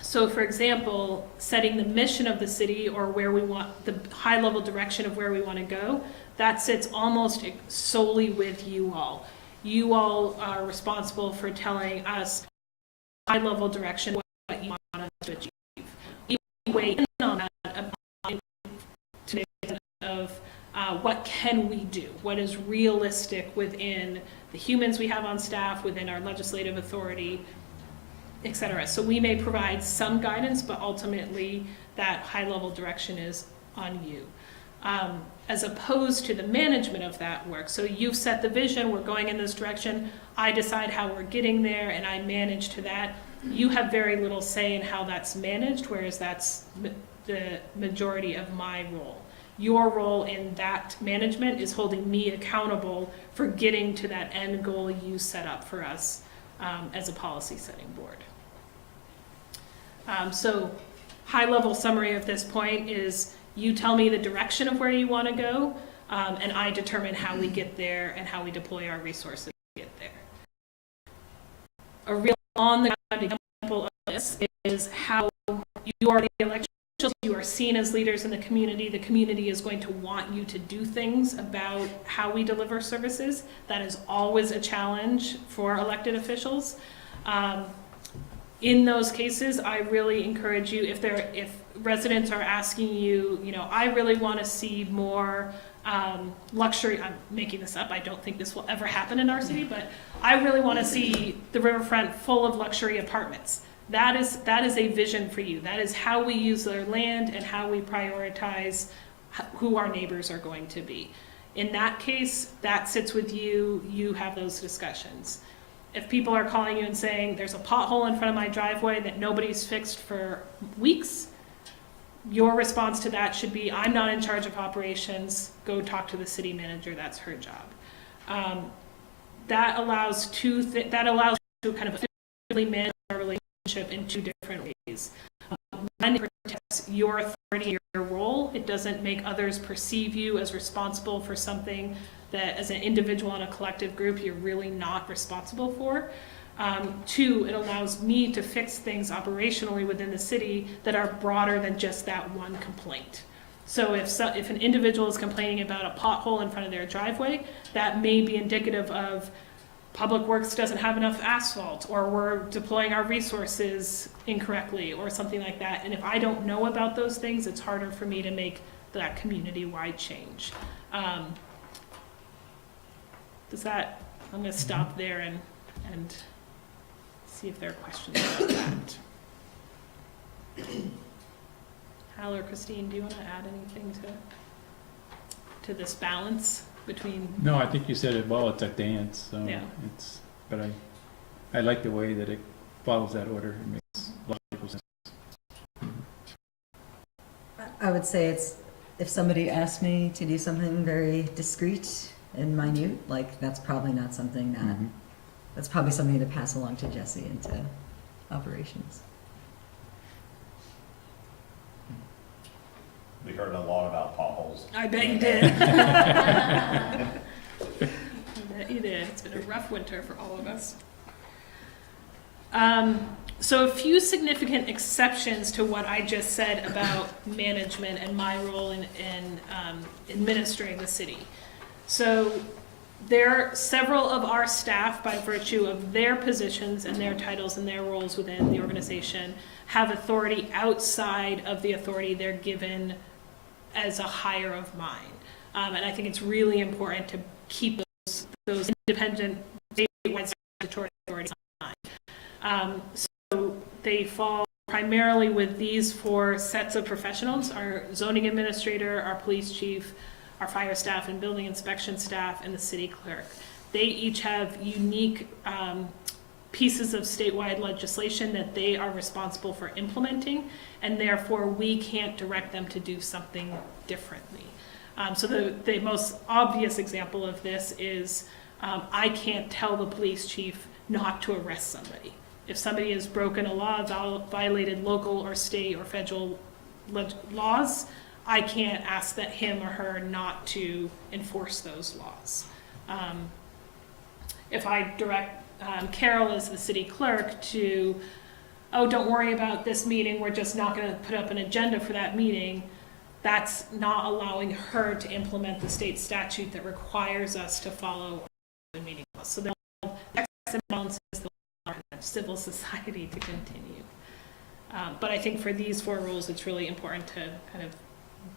So for example, setting the mission of the city or where we want, the high level direction of where we want to go, that sits almost solely with you all. You all are responsible for telling us high level direction, what you want us to achieve. We weigh in on that of what can we do? What is realistic within the humans we have on staff, within our legislative authority, et cetera. So we may provide some guidance, but ultimately that high-level direction is on you. As opposed to the management of that work. So you've set the vision, we're going in this direction, I decide how we're getting there, and I manage to that. You have very little say in how that's managed, whereas that's the majority of my role. Your role in that management is holding me accountable for getting to that end goal you set up for us as a policy setting board. So high-level summary of this point is you tell me the direction of where you want to go, and I determine how we get there and how we deploy our resources to get there. A real on-the-ground example of this is how you are the elected officials, you are seen as leaders in the community is going to want you to do things about how we deliver services. That is always a challenge for elected officials. In those cases, I really encourage you, if residents are asking you, I really want to see more luxury, I'm making this up, I don't think this will ever happen in our city, but I really want to see the riverfront full of luxury apartments. That is a vision for you. That is how we use their land and how we prioritize who our neighbors are going to be. In that case, that sits with you, you have those discussions. If people are calling you and saying, there's a pothole in front of my driveway that nobody's fixed for weeks, your response to that should be, I'm not in charge of operations, go talk to the city manager, that's her job. That allows to kind of effectively manage our relationship in two different ways. One, it protects your authority, your role. It doesn't make others perceive you as responsible for something that as an individual and a collective group, you're really not responsible for. Two, it allows me to fix things operationally within the city that are broader than just that one complaint. So if an individual is complaining about a pothole in front of their driveway, that may be indicative of Public Works doesn't have enough asphalt, or we're deploying our resources incorrectly, or something like that. And if I don't know about those things, it's harder for me to make that community-wide change. I'm going to stop there and see if there are questions about that. Hal or Christine, do you want to add anything to this balance between? No, I think you said it well. It's a dance, so Yeah. but I like the way that it follows that order. It makes logical sense. I would say if somebody asked me to do something very discreet and minute, like that's probably not something that, that's probably something to pass along to Jesse into operations. We heard a lot about potholes. I bet you did. I bet you did. It's been a rough winter for all of us. So a few significant exceptions to what I just said about management and my role in administering the city. So there are several of our staff, by virtue of their positions and their titles and their roles within the organization, have authority outside of the authority they're given as a hire of mine. And I think it's really important to keep those independent statewide statutory authorities in mind. So they fall primarily with these four sets of professionals: our zoning administrator, our police chief, our fire staff and building inspection staff, and the city clerk. They each have unique pieces of statewide legislation that they are responsible for implementing, and therefore we can't direct them to do something differently. So the most obvious example of this is I can't tell the police chief not to arrest somebody. If somebody has broken a law, violated local or state or federal laws, I can't ask that him or her not to enforce those laws. If I direct Carol as the city clerk to, oh, don't worry about this meeting, we're just not going to put up an agenda for that meeting, that's not allowing her to implement the state statute that requires us to follow the meeting laws. So there are checks and balances that allow civil society to continue. But I think for these four rules, it's really important to kind of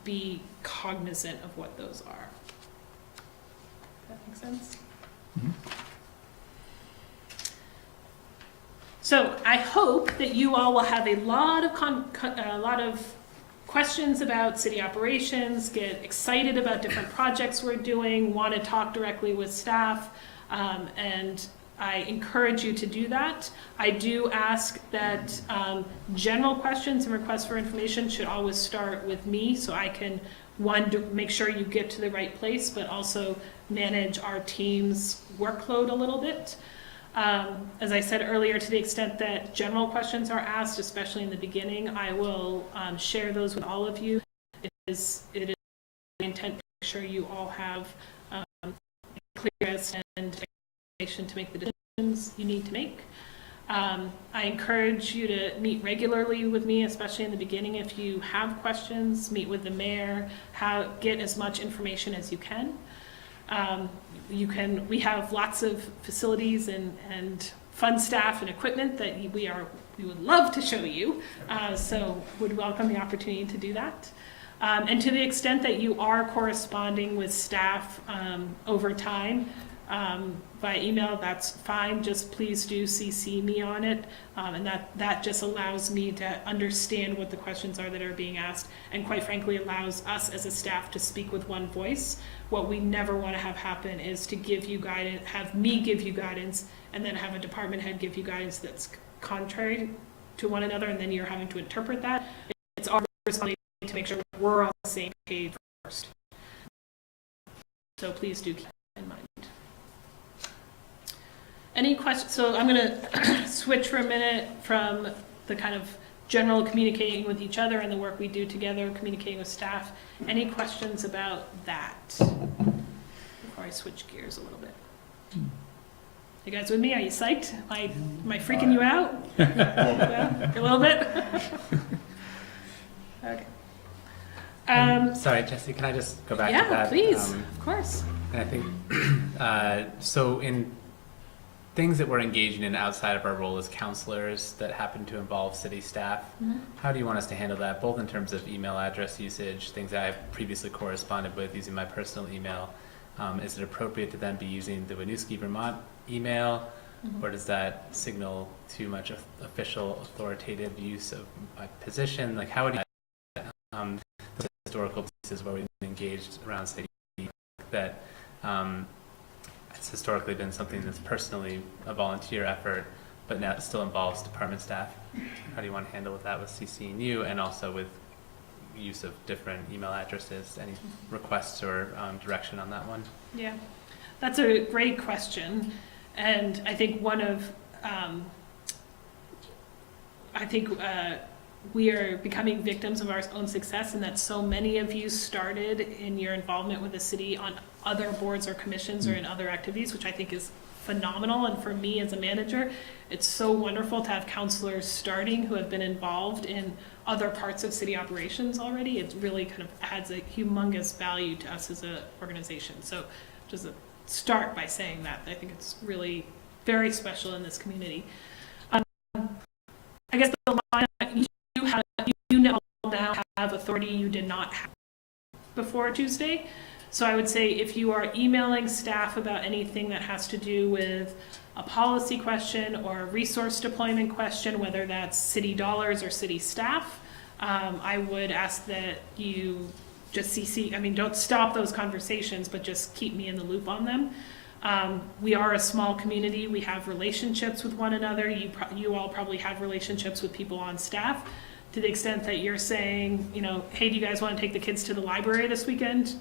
be cognizant of what those are. That make sense? Mhm. So I hope that you all will have a lot of questions about city operations, get excited about different projects we're doing, want to talk directly with staff, and I encourage you to do that. I do ask that general questions and requests for information should always start with me, so I can, one, make sure you get to the right place, but also manage our team's workload a little bit. As I said earlier, to the extent that general questions are asked, especially in the beginning, I will share those with all of you. It is my intent to make sure you all have clearest and information to make the decisions you need to make. I encourage you to meet regularly with me, especially in the beginning. If you have questions, meet with the mayor, get as much information as you can. We have lots of facilities and fun staff and equipment that we would love to show you, so would welcome the opportunity to do that. And to the extent that you are corresponding with staff over time by email, that's fine. Just please do CC me on it, and that just allows me to understand what the questions are that are being asked, and quite frankly allows us as a staff to speak with one voice. What we never want to have happen is to give you guidance, have me give you guidance, and then have a department head give you guidance that's contrary to one another, and then you're having to interpret that. It's our responsibility to make sure we're on the same page first. So please do keep that in mind. Any questions? So I'm going to switch for a minute from the kind of general communicating with each other and the work we do together, communicating with staff. Any questions about that before I switch gears a little bit? You guys with me? Are you psyched? Am I freaking you out? Well, a little bit? Okay. Sorry, Jesse, can I just go back to Yeah, that? please, of course. And I think, so in things that we're engaging in outside of our role as counselors that happen to involve city staff, how do you want us to handle that, both in terms of email address usage, things that I've previously corresponded with using my personal email? Is it appropriate to then be using the Winooski, Vermont email, or does that signal too much official authoritative use of my position? Like, how would you the historical pieces where we've been engaged around city that it's historically been something that's personally a volunteer effort, but now it still involves department staff. How do you want to handle that with CCing you, and also with use of different email addresses? Any requests or direction on that one? Yeah, that's a great question. And I think we are becoming victims of our own success, and that so many of you started in your involvement with the city on other boards or commissions or in other activities, which I think is phenomenal. And for me as a manager, it's so wonderful to have counselors starting who have been involved in other parts of city operations already. It really kind of adds a humongous value to us as an organization. So just start by saying that. I think it's really very special in this community. I guess the line you now have authority you did not have before Tuesday. So I would say if you are emailing staff about anything that has to do with a policy question or a resource deployment question, whether that's city dollars or city staff, I would ask that you just CC, don't stop those conversations, but just keep me in the loop on them. We are a small community. We have relationships with one another. You all probably have relationships with people on staff. To the extent that you're saying, hey, do you guys want to take the kids to the library this weekend?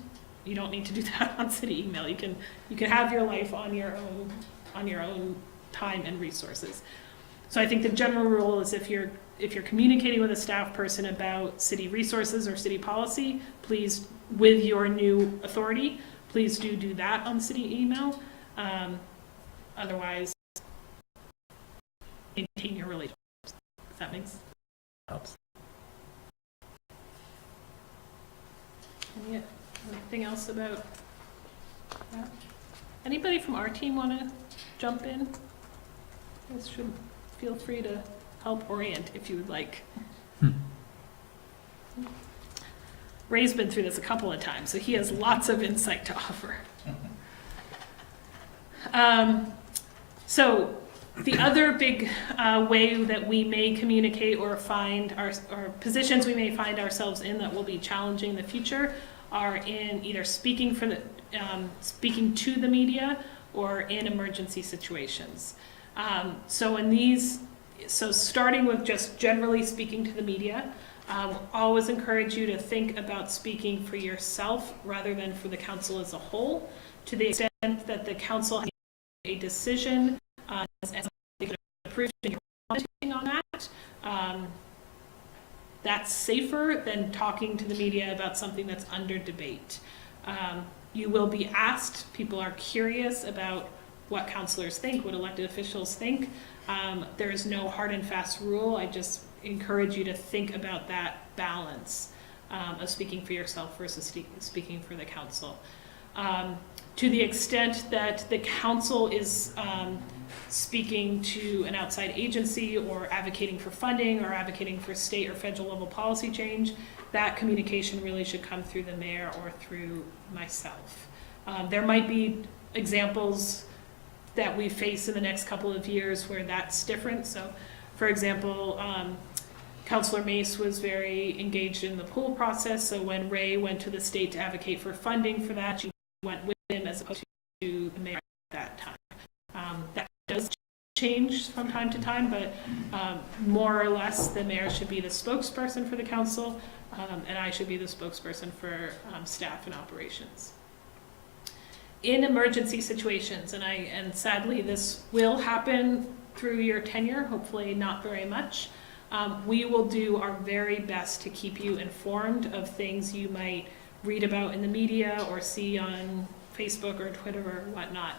You don't need to do that on city email. You can have your life on your own time and resources. So I think the general rule is if you're communicating with a staff person about city resources or city policy, please, with your new authority, please do that on city email. Otherwise, maintain your relationships. Does that make sense? Helps. Anything else about that? Anybody from our team want to jump in? You guys should feel free to help orient if you would like. Ray's been through this a couple of times, so he has lots of insight to offer. So the other big way that we may communicate or find or positions we may find ourselves in that will be challenging in the future are in either speaking to the media or in emergency situations. So starting with just generally speaking to the media, always encourage you to think about speaking for yourself rather than for the council as a whole, to the extent that the council has a decision as approved and you're commenting on that. That's safer than talking to the media about something that's under debate. You will be asked, people are curious about what councilors think, what elected officials think. There is no hard and fast rule. I just encourage you to think about that balance of speaking for yourself versus speaking for the council. To the extent that the council is speaking to an outside agency or advocating for funding or advocating for state or federal level policy change, that communication really should come through the mayor or through myself. There might be examples that we face in the next couple of years where that's different. So, for example, Councilor Mace was very engaged in the pool process, so when Ray went to the state to advocate for funding for that, she went with him as opposed to the mayor at that time. That does change from time to time, but more or less the mayor should be the spokesperson for the council, and I should be the spokesperson for staff and operations. In emergency situations, and sadly this will happen through your tenure, hopefully not very much, we will do our very best to keep you informed of things you might read about in the media or see on Facebook or Twitter or whatnot.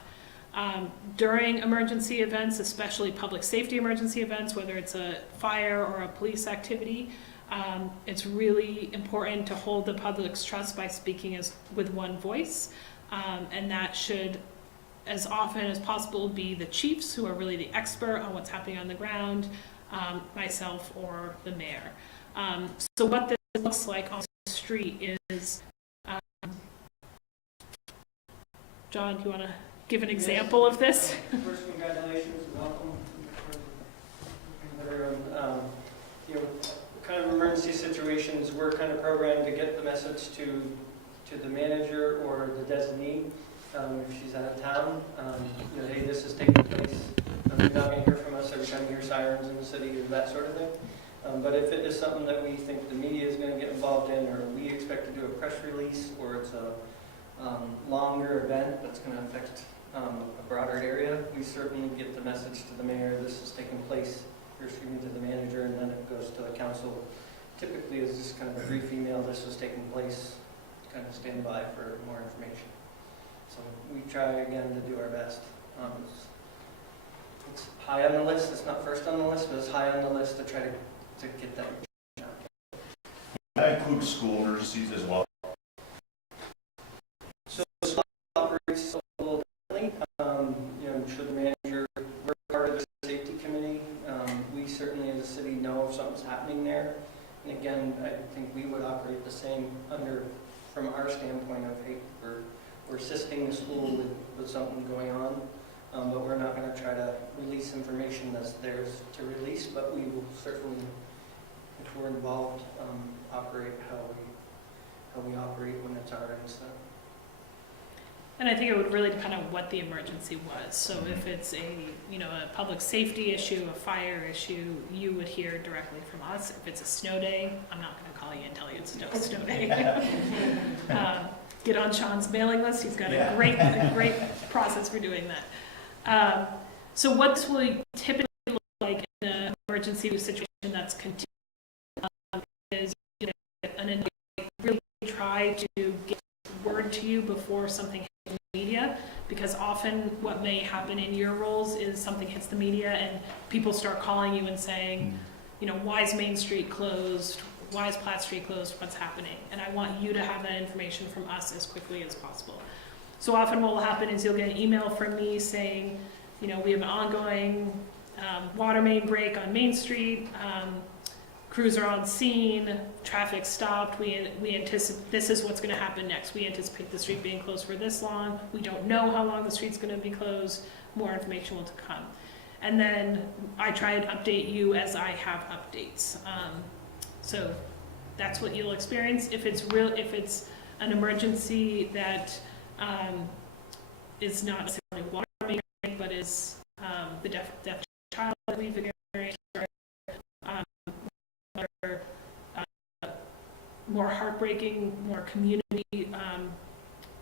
During emergency events, especially public safety emergency events, whether it's a fire or a police activity, it's really important to hold the public's trust by speaking with one voice. And that should, as often as possible, be the chiefs who are really the expert on what's happening on the ground, myself or the mayor. So what this looks like on the street is, John, do you want to give an example of this? First, congratulations and welcome. Kind of emergency situations, we're kind of programmed to get the message to the manager or the designee if she's out of town. Hey, this is taking place. You're not going to hear from us every time you hear sirens in the city or that sort of thing. But if it is something that we think the media is going to get involved in, or we expect to do a press release, or it's a longer event that's going to affect a broader area, we certainly get the message to the mayor, this is taking place, you're speaking to the manager, and then it goes to the council. Typically it's just kind of a brief email, this is taking place, kind of stand by for more information. So we try again to do our best. It's high on the list, it's not first on the list, but it's high on the list to try to get that. That includes school emergencies as well. So school operates a little differently. I'm sure the manager, we're part of the safety committee. We certainly as a city know if something's happening there. And again, I think we would operate the same from our standpoint of, hey, we're assisting the school with something going on, but we're not going to try to release information that's theirs to release, but we will certainly, if we're involved, operate how we operate when it's our incident. And I think it would really depend on what the emergency was. So if it's a public safety issue, a fire issue, you would hear directly from us. If it's a snow day, I'm not going to call you and tell you it's a snow day. Get on Sean's mailing list. He's got a great process for doing that. So what this will typically look like in an emergency situation that's continuing is really try to get word to you before something hits the media, because often what may happen in your roles is something hits the media and people start calling you and saying, why is Main Street closed? Why is Platt Street closed? What's happening? And I want you to have that information from us as quickly as possible. So often what will happen is you'll get an email from me saying, we have an ongoing water main break on Main Street. crews are on scene, traffic stopped, we anticipate, this is what's gonna happen next. We anticipate the street being closed for this long, we don't know how long the street's gonna be closed, more information will to come. And then I try and update you as I have updates. So that's what you'll experience. If it's an emergency that is not necessarily water main, but is the deaf child that we've experienced, or more heartbreaking, more community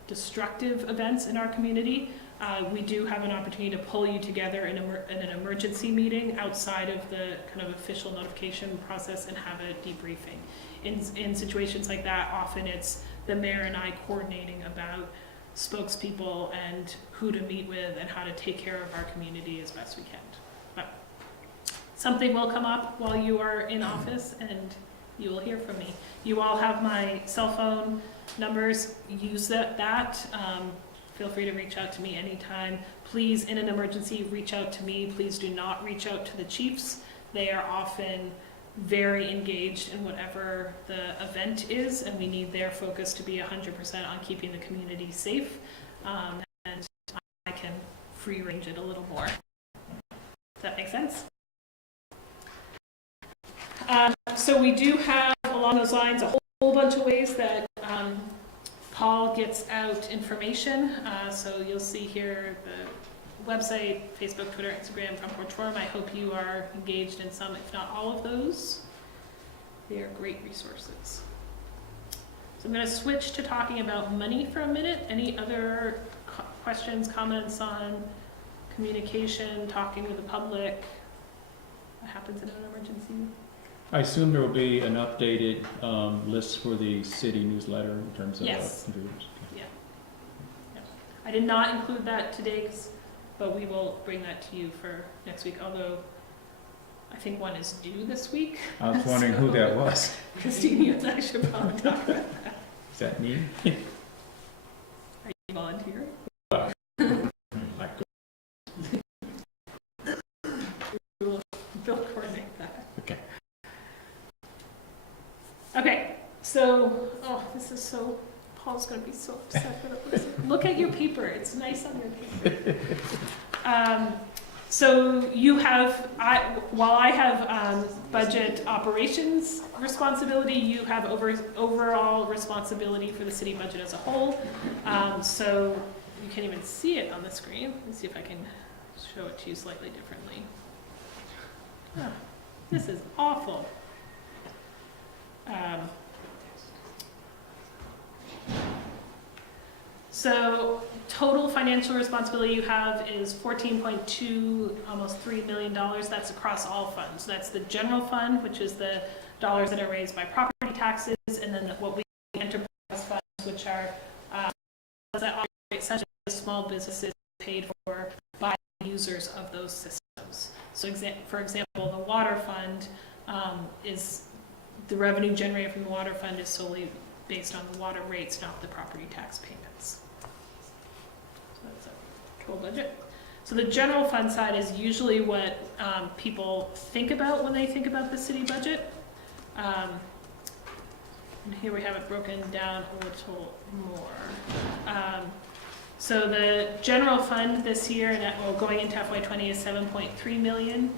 destructive events in our community, we do have an opportunity to pull you together in an emergency meeting outside of the kind of official notification process and have a debriefing. In situations like that, often it's the mayor and I coordinating about spokespeople and who to meet with and how to take care of our community as best we can. But something will come up while you are in office and you will hear from me. You all have my cell phone numbers. Use that. Feel free to reach out to me anytime. Please, in an emergency, reach out to me. Please do not reach out to the chiefs. They are often very engaged in whatever the event is, and we need their focus to be 100% on keeping the community safe. And I can free range it a little more. Does that make sense? So we do have, along those lines, a whole bunch of ways that Paul gets out information. So you'll see here the website, Facebook, Twitter, Instagram, Front Porch Forum. I hope you are engaged in some, if not all of those. They are great resources. So I'm going to switch to talking about money for a minute. Any other questions, comments on communication, talking with the public? What happens in an emergency? I assume there will be an updated list for the city newsletter in terms of Yes. contributors. Yeah. I did not include that today, but we will bring that to you for next week, although I think one is due this week. I was wondering who that was. Christine, you and I should probably talk about that. Is that me? Are you volunteering? We'll coordinate that. Okay. Okay, so, oh, this is so, Paul's gonna be so upset that it looks, look at your paper, it's nice on your paper. So you have, while I have budget operations responsibility, you have overall responsibility for the city budget as a whole. So you can't even see it on the screen. Let's see if I can show it to you slightly differently. Oh, this is awful. So total financial responsibility you have is $14.2, almost $3 million. That's across all funds. That's the general fund, which is the dollars that are raised by property taxes, and then what we enterprise funds, which are that operate essentially small businesses paid for by users of those systems. So for example, the water fund is the revenue generated from the water fund is solely based on the water rates, not the property tax payments. So that's a total budget. So the general fund side is usually what people think about when they think about the city budget. And here we have it broken down a little more. So the general fund this year, and going into FY20, is $7.3 million.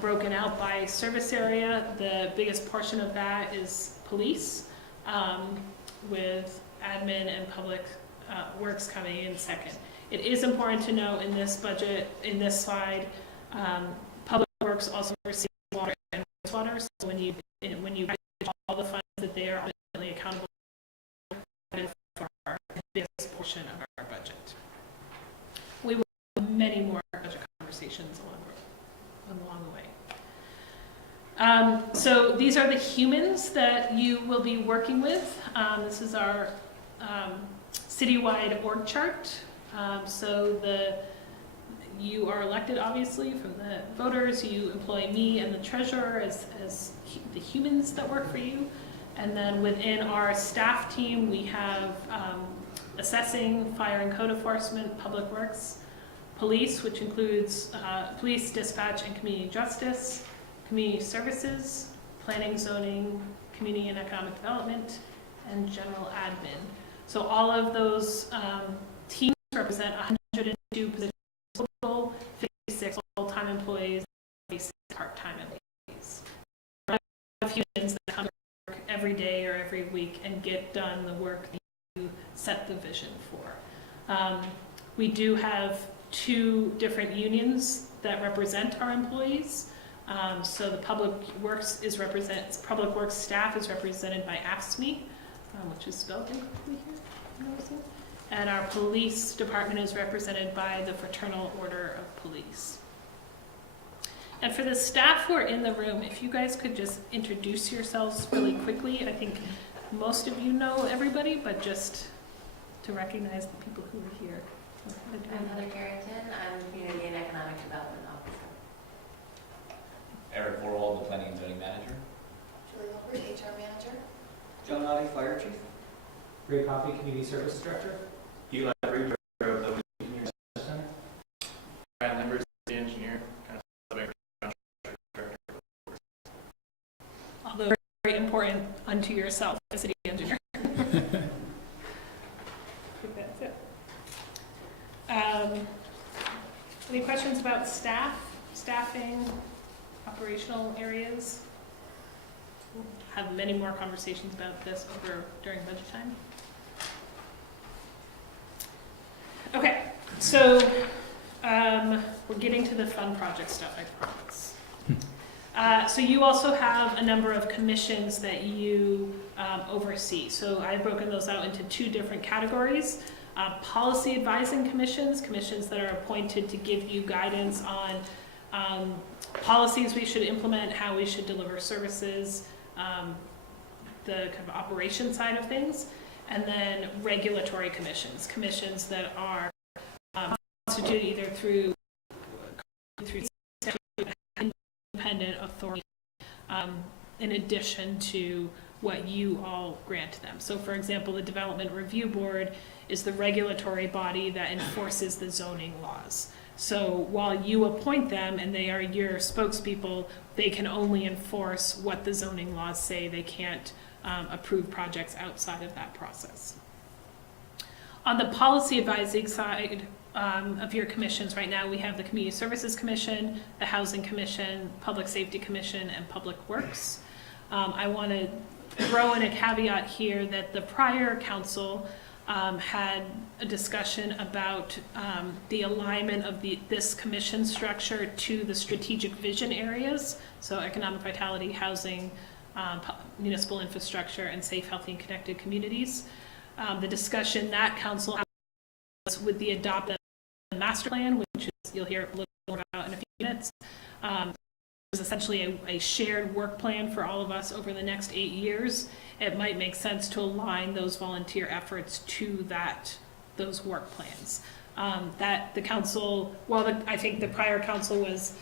Broken out by service area. The biggest portion of that is police, with admin and public works coming in second. It is important to note in this budget, in this slide, public works also receives water and wastewater. So when you package all the funds that they are ultimately accountable for, our biggest portion of our budget. We will have many more budget conversations along the way. So these are the humans that you will be working with. This is our citywide org chart. So you are elected, obviously, from the voters. You employ me and the treasurer as the humans that work for you. And then within our staff team, we have assessing, fire and code enforcement, public works, police, which includes police, dispatch, and community justice, community services, planning, zoning, community and economic development, and general admin. So all of those teams represent 102 positions total, 56 full-time employees, 36 part-time employees. There are a few things that come to work every day or every week and get done the work that you set the vision for. We do have 2 different unions that represent our employees. So the public works staff is represented by AFSCME, which is spelled incorrectly here, and our police department is represented by the Fraternal Order of Police. And for the staff who are in the room, if you guys could just introduce yourselves really quickly. I think most of you know everybody, but just to recognize the people who are here. I'm Heather Carrington. I'm Community and Economic Development Officer. Eric Worrell, the Planning and Zoning Manager. Julie Holbert, HR Manager. John Oddie, Fire Chief. Ray Coffey, Community Services Director. Eli Reed, Director of the Engineering Center. Brian Limbers, the engineer. Although very important unto yourself as city engineer. I think that's it. Any questions about staffing, operational areas? We'll have many more conversations about this during budget time. Okay, so we're getting to the fun project stuff, I promise. So you also have a number of commissions that you oversee. So I've broken those out into 2 different categories. Policy advising commissions that are appointed to give you guidance on policies we should implement, how we should deliver services, the kind of operation side of things. And then regulatory commissions that are constituted either through independent authority, in addition to what you all grant them. So for example, the Development Review Board is the regulatory body that enforces the zoning laws. So while you appoint them and they are your spokespeople, they can only enforce what the zoning laws say. They can't approve projects outside of that process. On the policy advising side of your commissions right now, we have the Community Services Commission, the Housing Commission, Public Safety Commission, and Public Works. I want to throw in a caveat here that the prior council had a discussion about the alignment of this commission structure to the strategic vision areas, so economic vitality, housing, municipal infrastructure, and safe, healthy, and connected communities. The discussion that council had was with the adopted master plan, which is, you'll hear a little more about in a few minutes. It was essentially a shared work plan for all of us over the next 8 years. It might make sense to align those volunteer efforts to those work plans. That the council, I think the prior council was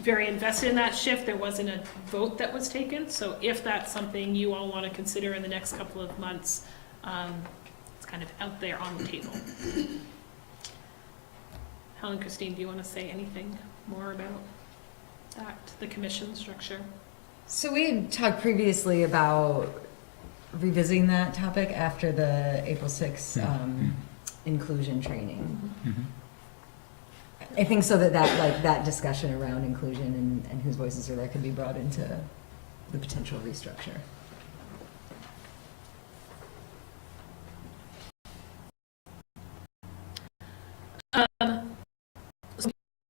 very invested in that shift, there wasn't a vote that was taken. So if that's something you all want to consider in the next couple of months, it's kind of out there on the table. Helen, Christine, do you want to say anything more about that, the commission structure? So we had talked previously about revisiting that topic after the April 6th inclusion training. I think so that discussion around inclusion and whose voices are there could be brought into the potential restructure.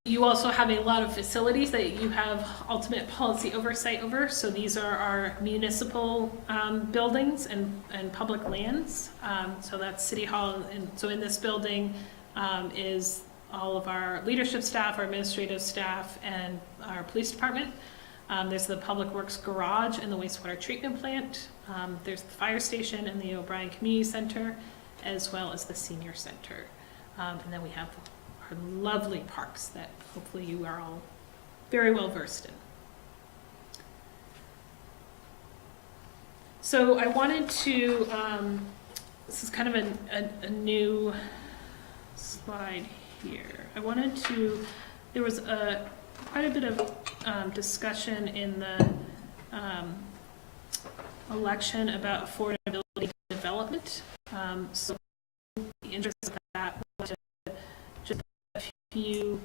You also have a lot of facilities that you have ultimate policy oversight over. So these are our municipal buildings and public lands. So that's City Hall. And so in this building is all of our leadership staff, our administrative staff, and our police department. There's the Public Works Garage and the wastewater treatment plant. There's the fire station and the O'Brien Community Center, as well as the senior center. And then we have our lovely parks that hopefully you are all very well versed in. So I wanted to, this is kind of a new slide here. I wanted to, there was quite a bit of discussion in the election about affordability development. So the interest of that was just a few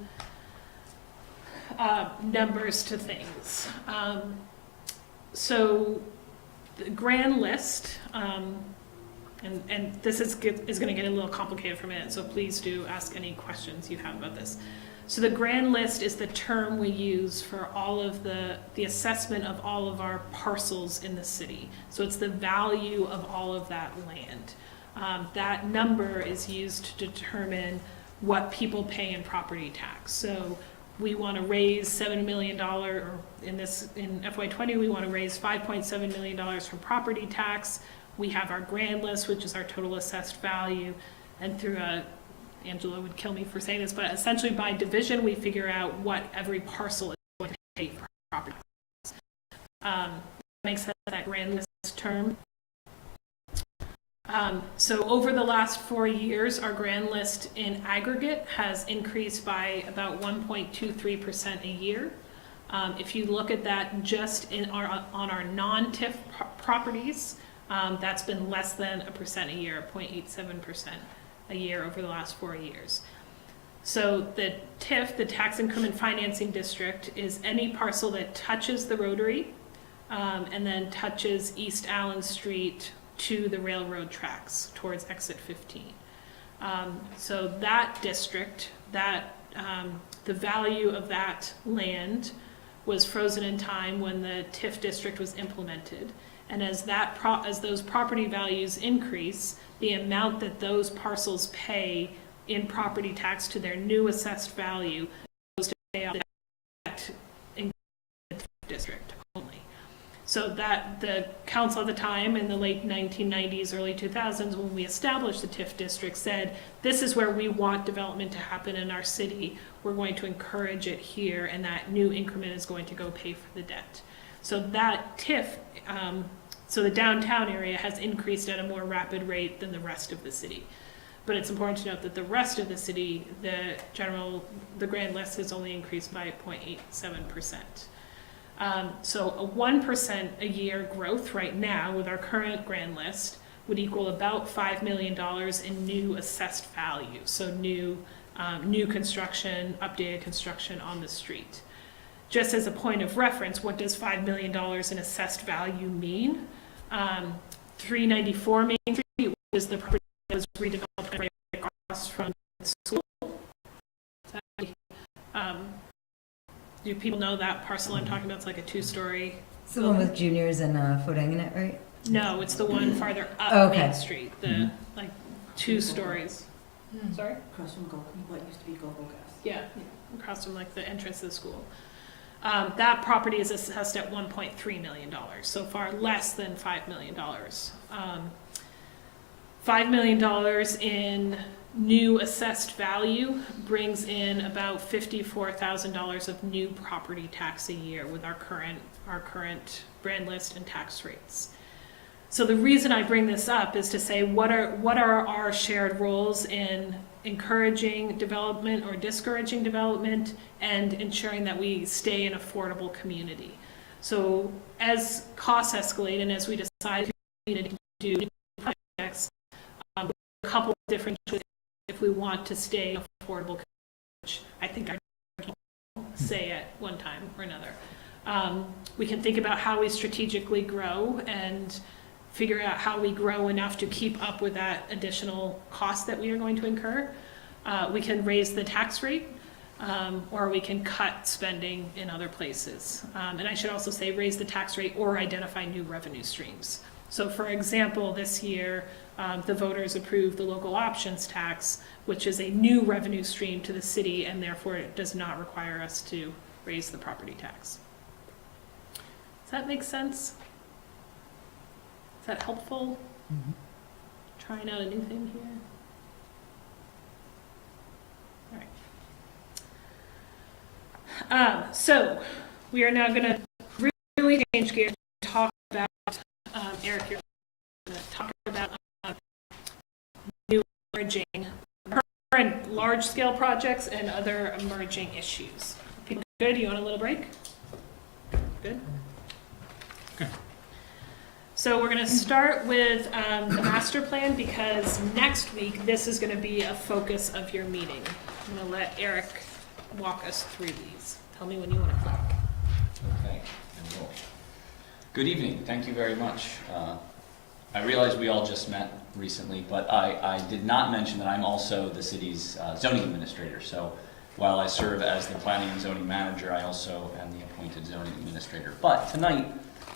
numbers to things. So the grand list, and this is going to get a little complicated for a minute, so please do ask any questions you have about this. So the grand list is the term we use for all of the assessment of all of our parcels in the city. So it's the value of all of that land. That number is used to determine what people pay in property tax. So we want to raise $7 million, or in FY20 we want to raise $5.7 million from property tax. We have our grand list, which is our total assessed value, and through Angela would kill me for saying this, but essentially by division we figure out what every parcel is going to pay for property tax. That makes sense, that grand list term. So over the last 4 years, our grand list in aggregate has increased by about 1.23% a year. If you look at that just on our non-TIF properties, that's been less than 1% a year, 0.87% a year over the last 4 years. So the TIF, the Tax Increment Financing District, is any parcel that touches the Rotary and then touches East Allen Street to the railroad tracks towards exit 15. So that district, the value of that land was frozen in time when the TIF district was implemented. And as those property values increase, the amount that those parcels pay in property tax to their new assessed value goes to pay off that in the district only. So that the council at the time in the late 1990s, early 2000s, when we established the TIF district, said, this is where we want development to happen in our city. We're going to encourage it here, and that new increment is going to go pay for the debt. So that TIF, so the downtown area has increased at a more rapid rate than the rest of the city. But it's important to note that the rest of the city, the grand list has only increased by 0.87%. So a 1% a year growth right now with our current grand list would equal about $5 million in new assessed value. So new construction, updated construction on the street. Just as a point of reference, what does $5 million in assessed value mean? 394 Main Street, which is the property that was redeveloped right across from the school. Do people know that parcel I'm talking about? It's like a 2-story. It's the one with juniors and Fodang in it, right? No, it's the one farther up Okay. Main Street, like 2 stories. Sorry? Across from what used to be Go-Go Gas. Yeah, across from like the entrance to the school. That property is assessed at $1.3 million, so far less than $5 million. $5 million in new assessed value brings in about $54,000 of new property tax a year with our current brand list and tax rates. So the reason I bring this up is to say what are our shared roles in encouraging development or discouraging development and ensuring that we stay an affordable community. So as costs escalate and as we decide to do projects, a couple of different choices if we want to stay an affordable community, which I think I can say at one time or another. We can think about how we strategically grow and figure out how we grow enough to keep up with that additional cost that we are going to incur. We can raise the tax rate, or we can cut spending in other places. And I should also say raise the tax rate or identify new revenue streams. So for example, this year, the voters approved the local options tax, which is a new revenue stream to the city, and therefore it does not require us to raise the property tax. Does that make sense? Is that helpful? Mm-hmm. Trying out a new thing here. All right. So we are now going to really change gears and talk about Eric. You're going to talk about new emerging, current large-scale projects and other emerging issues. People good? You want a little break? Good. So we're going to start with the master plan because next week this is going to be a focus of your meeting. I'm going to let Eric walk us through these. Tell me when you want to click. Okay, I will. Good evening, thank you very much. I realize we all just met recently, but I did not mention that I'm also the city's zoning administrator. So while I serve as the planning and zoning manager, I also am the appointed zoning administrator. But tonight,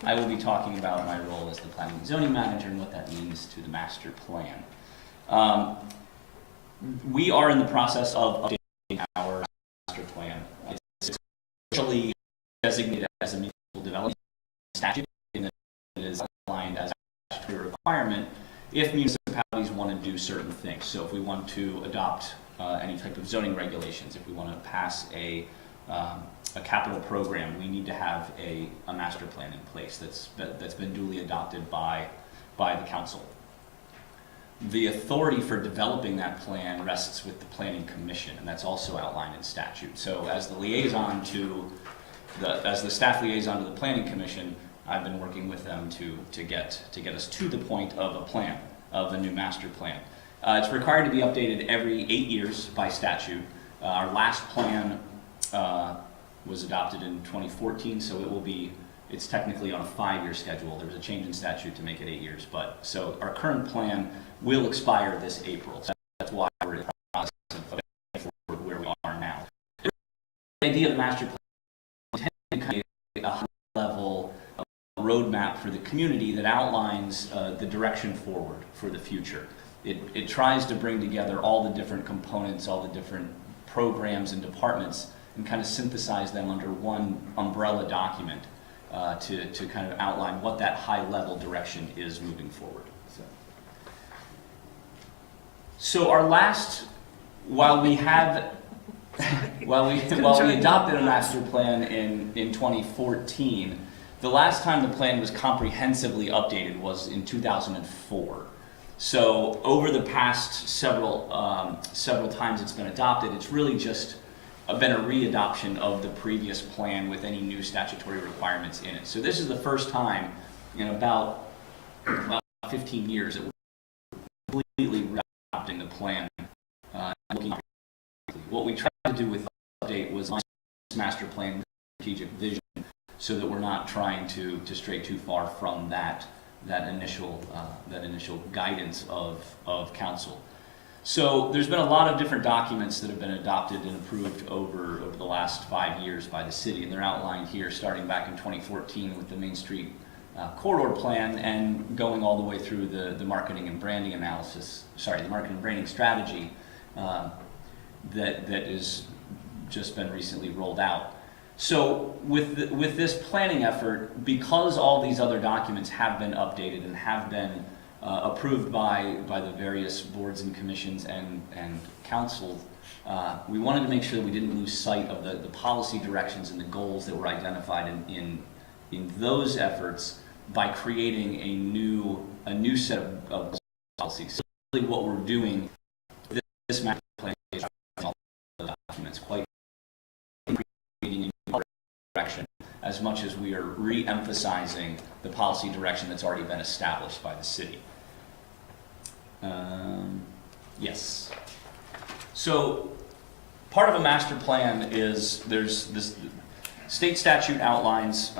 I will be talking about my role as the planning and zoning manager and what that means to the master plan. We are in the process of updating our master plan. It's officially designated as a municipal development statute, and it is outlined as a statutory requirement if municipalities want to do certain things. So if we want to adopt any type of zoning regulations, if we want to pass a capital program, we need to have a master plan in place that's been duly adopted by the council. The authority for developing that plan rests with the Planning Commission, and that's also outlined in statute. So as the liaison to as the staff liaison to the Planning Commission, I've been working with them to get us to the point of a plan, of a new master plan. It's required to be updated every 8 years by statute. Our last plan was adopted in 2014, so it's technically on a 5-year schedule. There was a change in statute to make it 8 years, so our current plan will expire this April. So that's why we're in the process of where we are now. The idea of the master plan is to a high-level roadmap for the community that outlines the direction forward for the future. It tries to bring together all the different components, all the different programs and departments, and kind of synthesize them under one umbrella document to kind of outline what that high-level direction is moving forward. So our last, while we adopted a master plan in 2014, the last time the plan was comprehensively updated was in 2004. So over the past several times it's been adopted, it's really just been a readoption of the previous plan with any new statutory requirements in it. So this is the first time in about 15 years that we're completely readopting the plan. What we tried to do with the update was this master plan with strategic vision, so that we're not trying to stray too far from that initial guidance of council. So there's been a lot of different documents that have been adopted and approved over the last 5 years by the city, and they're outlined here starting back in 2014 with the Main Street corridor plan and going all the way through the marketing and branding the marketing and branding strategy that is just been recently rolled out. So with this planning effort, because all these other documents have been updated and have been approved by the various boards and commissions and councils, we wanted to make sure that we didn't lose sight of the policy directions and the goals that were identified in those efforts by creating a new set of policies. So really what we're doing with this master plan is all the documents, quite creating a new direction as much as we are re-emphasizing the policy direction that's already been established by the city. Yes. So part of a master plan is there's this state statute outlines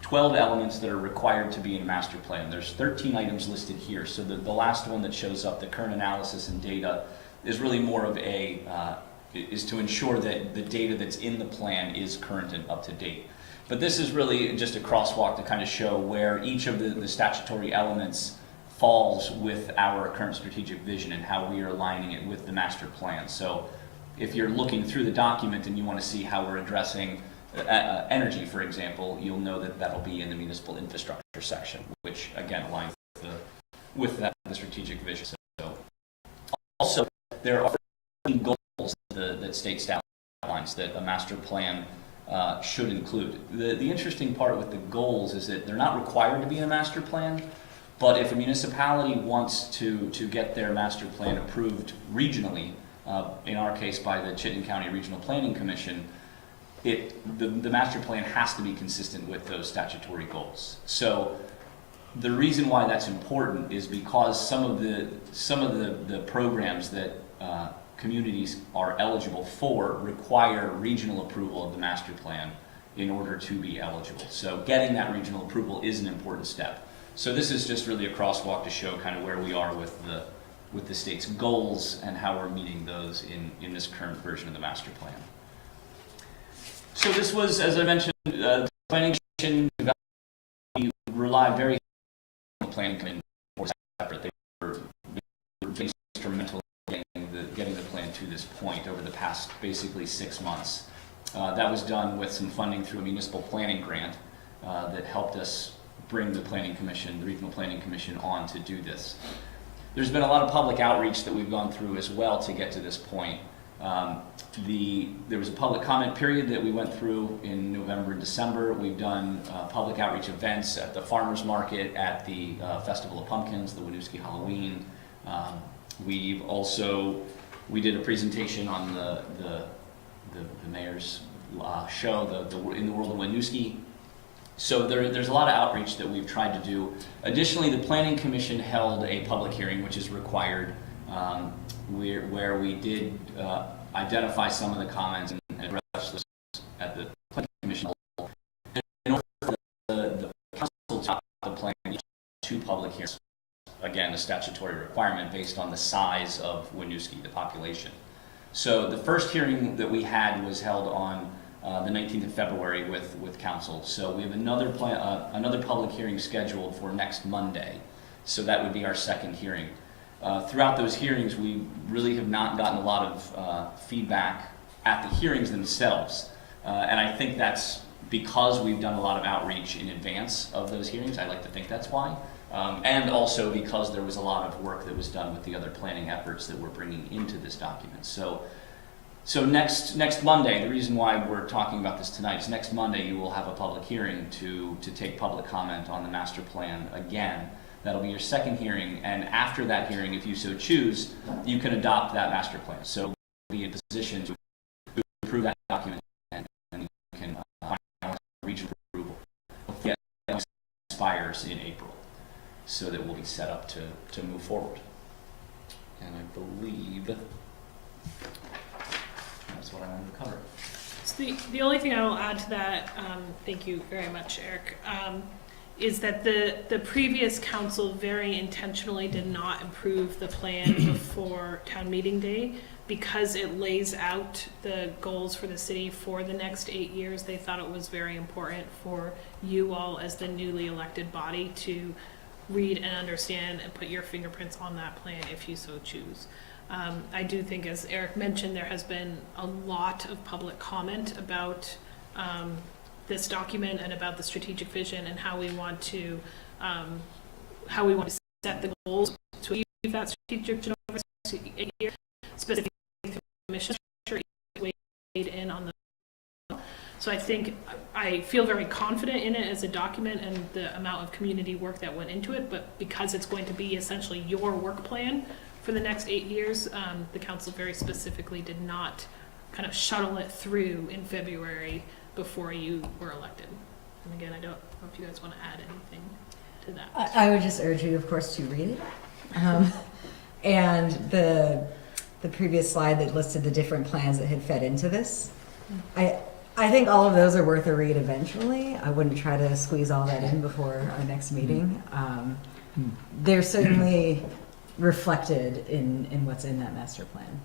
12 elements that are required to be in a master plan. There's 13 items listed here. So the last one that shows up, the current analysis and data, is really more of is to ensure that the data that's in the plan is current and up to date. But this is really just a crosswalk to kind of show where each of the statutory elements falls with our current strategic vision and how we are aligning it with the master plan. So if you're looking through the document and you want to see how we're addressing energy, for example, you'll know that that'll be in the municipal infrastructure section, which again aligns with the strategic vision. So also there are goals that state statute outlines that a master plan should include. The interesting part with the goals is that they're not required to be in a master plan, but if a municipality wants to get their master plan approved regionally, in our case by the Chittenden County Regional Planning Commission, the master plan has to be consistent with those statutory goals. So the reason why that's important is because some of the programs that communities are eligible for require regional approval of the master plan in order to be eligible. So getting that regional approval is an important step. So this is just really a crosswalk to show kind of where we are with the state's goals and how we're meeting those in this current version of the master plan. So this was, as I mentioned, the planning commission. We relied very heavily on the planning commission for separate. They were instrumental in getting the plan to this point over the past basically 6 months. That was done with some funding through a municipal planning grant that helped us bring the planning commission, the regional planning commission, on to do this. There's been a lot of public outreach that we've gone through as well to get to this point. There was a public comment period that we went through in November and December. We've done public outreach events at the farmers market, at the Festival of Pumpkins, the Winooski Halloween. We did a presentation on the mayor's show, In the World of Winooski. So there's a lot of outreach that we've tried to do. Additionally, the Planning Commission held a public hearing, which is required, where we did identify some of the comments and address this at the Planning Commission level. In order for the council to adopt the plan, two public hearings. Again, a statutory requirement based on the size of Winooski, the population. So the first hearing that we had was held on the 19th of February with council. So we have another public hearing scheduled for next Monday. So that would be our second hearing. Throughout those hearings, we really have not gotten a lot of feedback at the hearings themselves. And I think that's because we've done a lot of outreach in advance of those hearings. I like to think that's why. And also because there was a lot of work that was done with the other planning efforts that we're bringing into this document. So next Monday, the reason why we're talking about this tonight is next Monday you will have a public hearing to take public comment on the master plan again. That'll be your second hearing, and after that hearing, if you so choose, you can adopt that master plan. So be in position to approve that document, and you can finalize regional approval. That expires in April, so that we'll be set up to move forward. And I believe that's what I wanted to cover. So the only thing I will add to that, thank you very much, Eric, is that the previous council very intentionally did not approve the plan before town meeting day because it lays out the goals for the city for the next 8 years. They thought it was very important for you all as the newly elected body to read and understand and put your fingerprints on that plan if you so choose. I do think, as Eric mentioned, there has been a lot of public comment about this document and about the strategic vision and how we want to set the goals to achieve that strategic vision over 8 years, specifically through the commission weighed in on the. So I think I feel very confident in it as a document and the amount of community work that went into it, but because it's going to be essentially your work plan for the next 8 years, the council very specifically did not kind of shuttle it through in February before you were elected. And again, I don't know if you guys want to add anything to that. I would just urge you, of course, to read it. And the previous slide that listed the different plans that had fed into this, I think all of those are worth a read eventually. I wouldn't try to squeeze all that in before our next meeting. They're certainly reflected in what's in that master plan.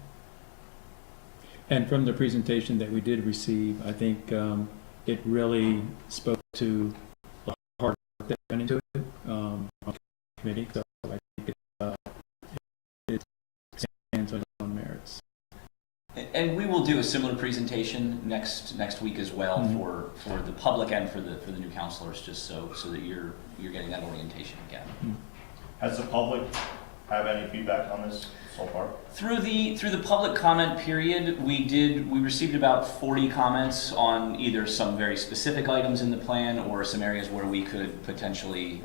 And from the presentation that we did receive, I think it really spoke to the hard work that went into it on the committee. So I think it stands on its own merits. And we will do a similar presentation next week as well for the public and for the new councilors, just so that you're getting that orientation again. Has the public have any feedback on this so far? Through the public comment period, we received about 40 comments on either some very specific items in the plan or some areas where we could potentially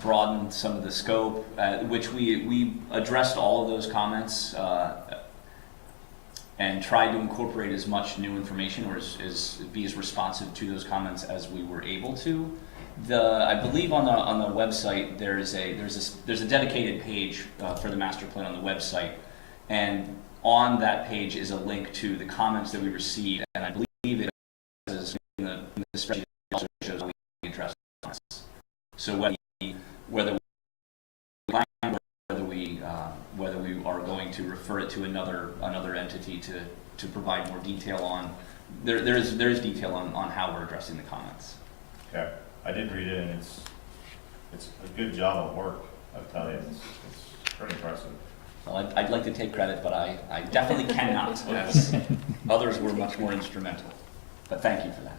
broaden some of the scope, which we addressed all of those comments and tried to incorporate as much new information or be as responsive to those comments as we were able to. I believe on the website there's a dedicated page for the master plan on the website, and on that page is a link to the comments that we received, and I believe it is in the spreadsheet. It also shows how we address comments. So whether we are going to refer it to another entity to provide more detail on, there is detail on how we're addressing the comments. Okay, I did read it, and it's a good job of work, I'll tell you. It's pretty impressive. Well, I'd like to take credit, but I definitely cannot, as others were much more instrumental. But thank you for that.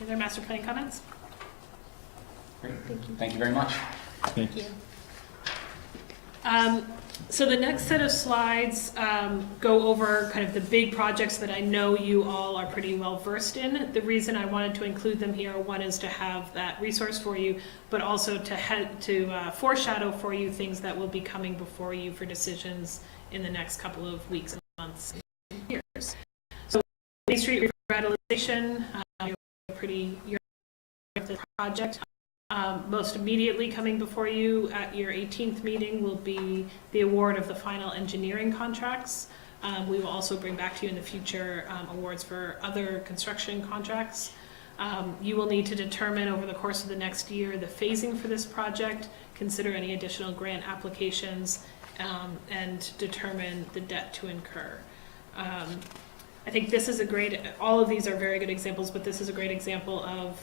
Any other master plan comments? Great. Thank you very much. Thank you. So the next set of slides go over kind of the big projects that I know you all are pretty well versed in. The reason I wanted to include them here, one is to have that resource for you, but also to foreshadow for you things that will be coming before you for decisions in the next couple of weeks and months and years. So Main Street revitalization, you're the project. Most immediately coming before you at your 18th meeting will be the award of the final engineering contracts. We will also bring back to you in the future awards for other construction contracts. You will need to determine over the course of the next year the phasing for this project, consider any additional grant applications, and determine the debt to incur. I think this is all of these are very good examples, but this is a great example of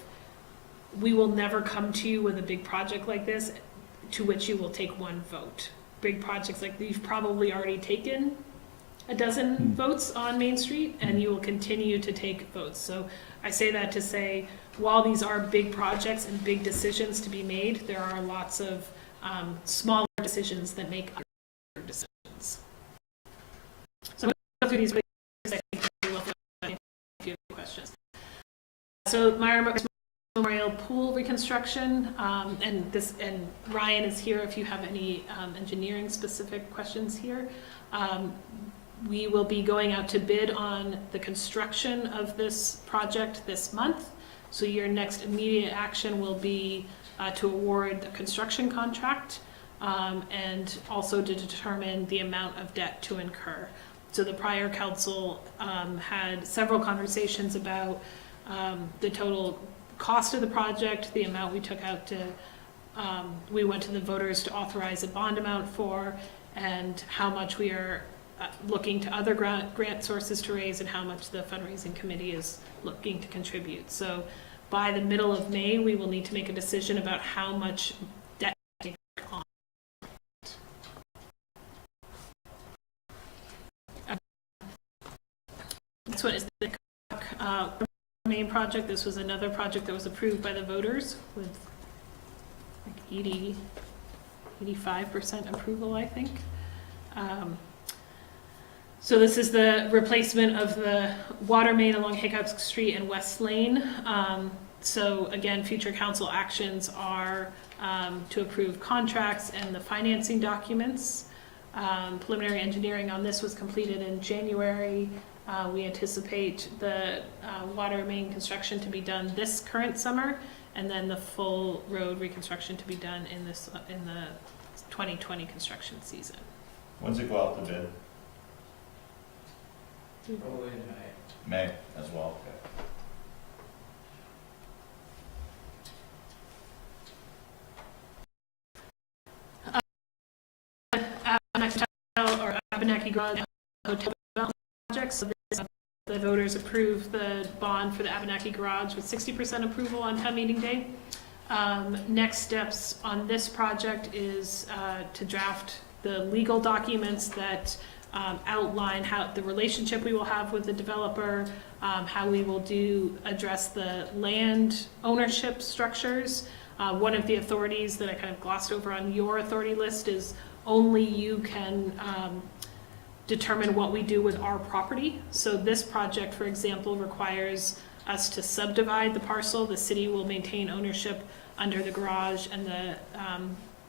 we will never come to you with a big project like this to which you will take one vote. Big projects like you've probably already taken a dozen votes on Main Street, and you will continue to take votes. So I say that to say, while these are big projects and big decisions to be made, there are lots of smaller decisions that make other decisions. So I'm going to go through these. I think we will have a few questions. So Memorial Pool reconstruction, and Ryan is here if you have any engineering specific questions here. We will be going out to bid on the construction of this project this month. So your next immediate action will be to award the construction contract and also to determine the amount of debt to incur. So the prior council had several conversations about the total cost of the project, the amount we took out to, we went to the voters to authorize a bond amount for, and how much we are looking to other grant sources to raise, and how much the fundraising committee is looking to contribute. So by the middle of May, we will need to make a decision about how much debt to take on. This one is the main project. This was another project that was approved by the voters with like 85% approval, I think. So this is the replacement of the water main along Hickox Street and West Lane. So again, future council actions are to approve contracts and the financing documents. Preliminary engineering on this was completed in January. We anticipate the water main construction to be done this current summer, and then the full road reconstruction to be done in the 2020 construction season. When's it go out to bid? Probably in May. May as well. Or Abenaki Garage Hotel Development Project. So the voters approved the bond for the Abenaki Garage with 60% approval on town meeting day. Next steps on this project is to draft the legal documents that outline how the relationship we will have with the developer, how we will address the land ownership structures. One of the authorities that I kind of glossed over on your authority list is only you can determine what we do with our property. So this project, for example, requires us to subdivide the parcel. The city will maintain ownership under the garage and the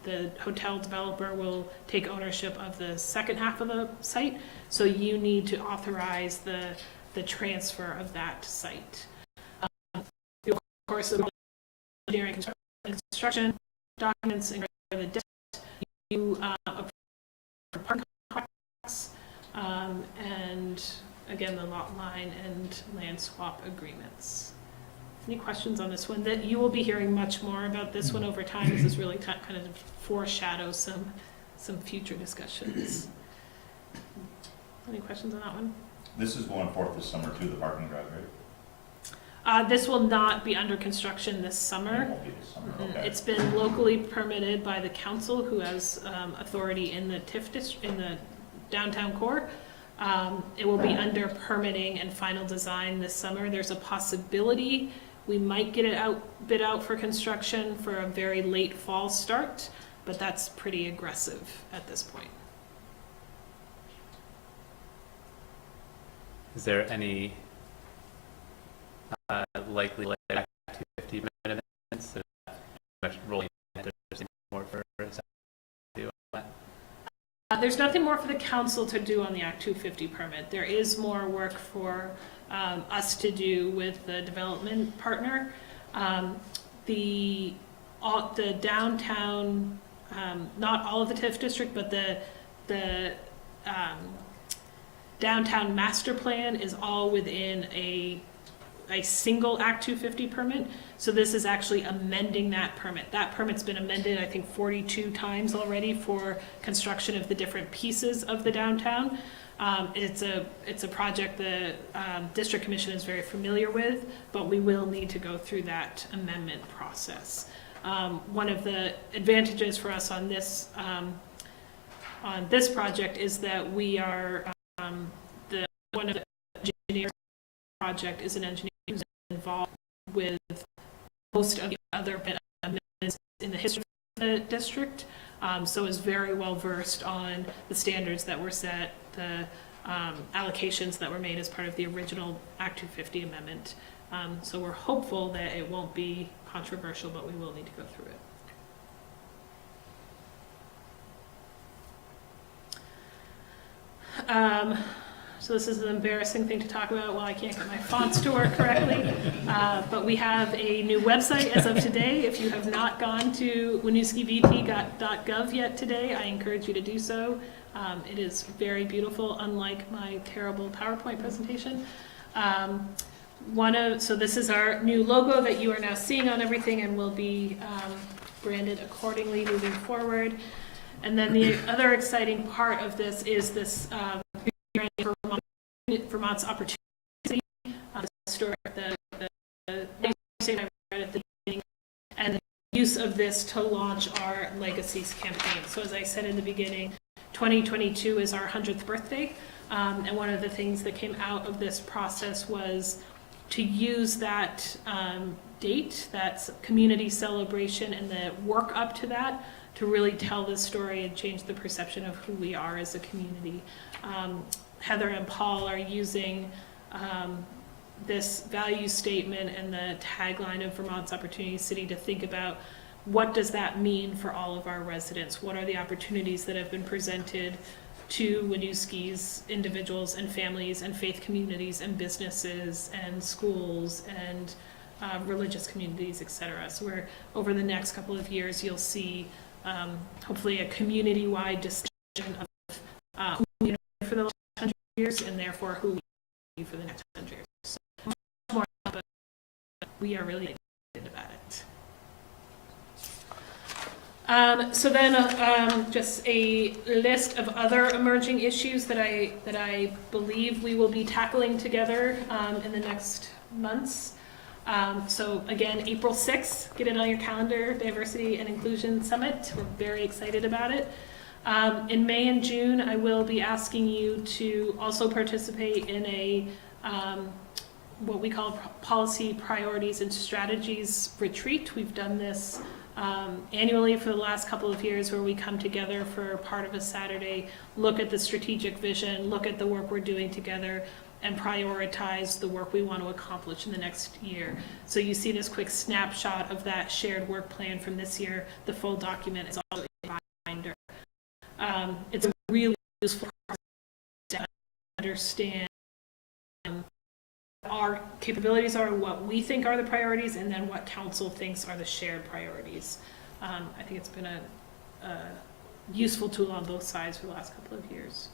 the hotel developer will take ownership of the second half of the site, so you need to authorize the transfer of that site. Of course, the engineering construction documents and the debt, you approve parking contracts, and again, the lot line and land swap agreements. Any questions on this one? That you will be hearing much more about this one over time. This is really kind of foreshadow some future discussions. Any questions on that one? This is going forth this summer too, the parking garage, right? This will not be under construction this summer. It won't be this summer, okay. It's been locally permitted by the council, who has authority in the TIF district, in the downtown core. It will be under permitting and final design this summer. There's a possibility we might get it bid out for construction for a very late fall start, but that's pretty aggressive at this point. Is there any likely like Act 250 amendments that are much rolling? There's more for do on that? There's nothing more for the council to do on the Act 250 permit. There is more work for us to do with the development partner. The downtown, not all of the TIF district, but the downtown master plan is all within a single Act 250 permit. So this is actually amending that permit. That permit's been amended, I think, 42 times already for construction of the different pieces of the downtown. It's a project the District Commission is very familiar with, but we will need to go through that amendment process. One of the advantages for us on this project is that we are one of the engineers project is an engineer who's involved with most of the other amendments in the history of the district, so is very well versed on the standards that were set, the allocations that were made as part of the original Act 250 amendment. So we're hopeful that it won't be controversial, but we will need to go through it. So this is an embarrassing thing to talk about while I can't get my fonts to work correctly. But we have a new website as of today. If you have not gone to winooskivt.gov yet today, I encourage you to do so. It is very beautiful, unlike my terrible PowerPoint presentation. So this is our new logo that you are now seeing on everything and will be branded accordingly moving forward. And then the other exciting part of this is this Vermont's Opportunity, the story, the I read at the beginning, and the use of this to launch our Legacies campaign. So as I said in the beginning, 2022 is our 100th birthday, and one of the things that came out of this process was to use that date, that community celebration, and the work up to that to really tell this story and change the perception of who we are as a community. Heather and Paul are using this value statement and the tagline of Vermont's Opportunity City to think about what does that mean for all of our residents? What are the opportunities that have been presented to Winooski's individuals and families and faith communities and businesses and schools and religious communities, et cetera. So we're, over the next couple of years, you'll see hopefully a community-wide discussion of who we are for the last 100 years and therefore who we be for the next 100 years. So much more, but we are really excited about it. So then just a list of other emerging issues that I believe we will be tackling together in the next months. So again, April 6th, get it on your calendar, Diversity and Inclusion Summit. We're very excited about it. In May and June, I will be asking you to also participate in a what we call Policy Priorities and Strategies retreat. We've done this annually for the last couple of years, where we come together for part of a Saturday, look at the strategic vision, look at the work we're doing together, and prioritize the work we want to accomplish in the next year. So you see this quick snapshot of that shared work plan from this year. The full document is also reminder. It's a really useful process to understand our capabilities are, what we think are the priorities, and then what council thinks are the shared priorities. I think it's been a useful tool on both sides for the last couple of years.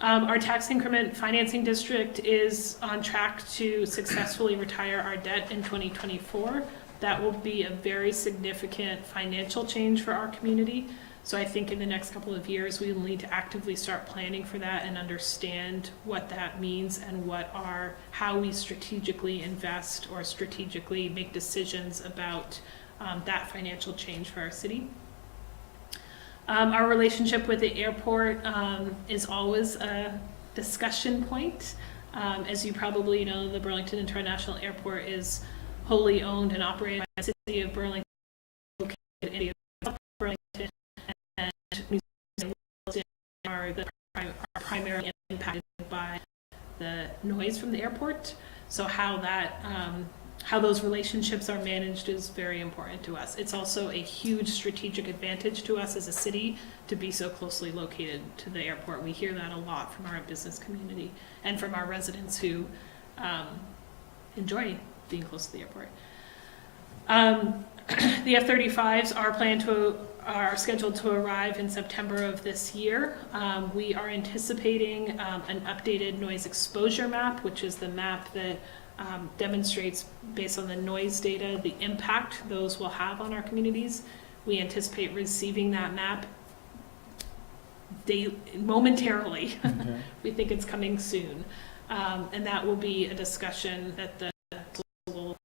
Our tax increment financing district is on track to successfully retire our debt in 2024. That will be a very significant financial change for our community. So I think in the next couple of years, we will need to actively start planning for that and understand what that means and how we strategically invest or strategically make decisions about that financial change for our city. Our relationship with the airport is always a discussion point. As you probably know, the Burlington International Airport is wholly owned and operated by the city of Burlington, located in South Burlington, and New Zealand are primarily impacted by the noise from the airport. So how those relationships are managed is very important to us. It's also a huge strategic advantage to us as a city to be so closely located to the airport. We hear that a lot from our business community and from our residents who enjoy being close to the airport. The F-35s are scheduled to arrive in September of this year. We are anticipating an updated noise exposure map, which is the map that demonstrates, based on the noise data, the impact those will have on our communities. We anticipate receiving that map momentarily. Okay. We think it's coming soon. And that will be a discussion that the council will,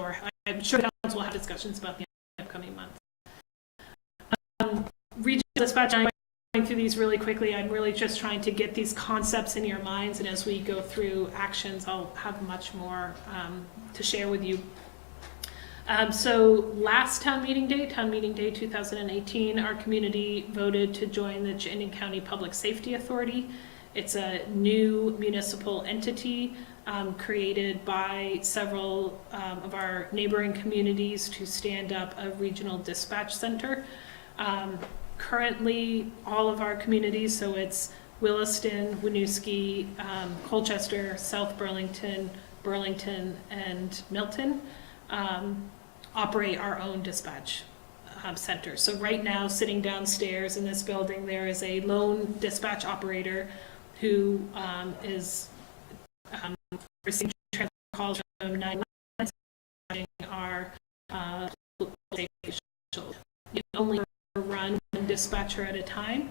or I'm sure the council will have discussions about the upcoming months. Regional dispatch, I'm going through these really quickly. I'm really just trying to get these concepts in your minds, and as we go through actions, I'll have much more to share with you. So last town meeting day 2018, our community voted to join the Chittenden County Public Safety Authority. It's a new municipal entity created by several of our neighboring communities to stand up a regional dispatch center. Currently, all of our communities, so it's Williston, Winooski, Colchester, South Burlington, Burlington, and Milton, operate our own dispatch center. So right now, sitting downstairs in this building, there is a lone dispatch operator who is receiving transfer calls from 911, our safety officials. You only run one dispatcher at a time.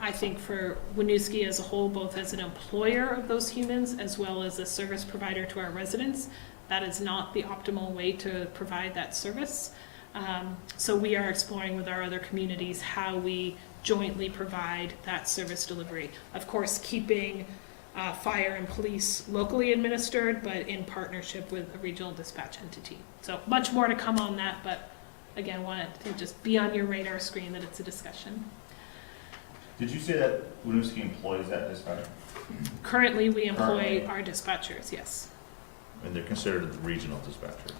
I think for Winooski as a whole, both as an employer of those humans as well as a service provider to our residents, that is not the optimal way to provide that service. So we are exploring with our other communities how we jointly provide that service delivery. Of course, keeping fire and police locally administered, but in partnership with a regional dispatch entity. So much more to come on that, but again, wanted to just be on your radar screen that it's a discussion. Did you say that Winooski employs that dispatcher? Currently, we employ our dispatchers, yes. And they're considered the regional dispatcher?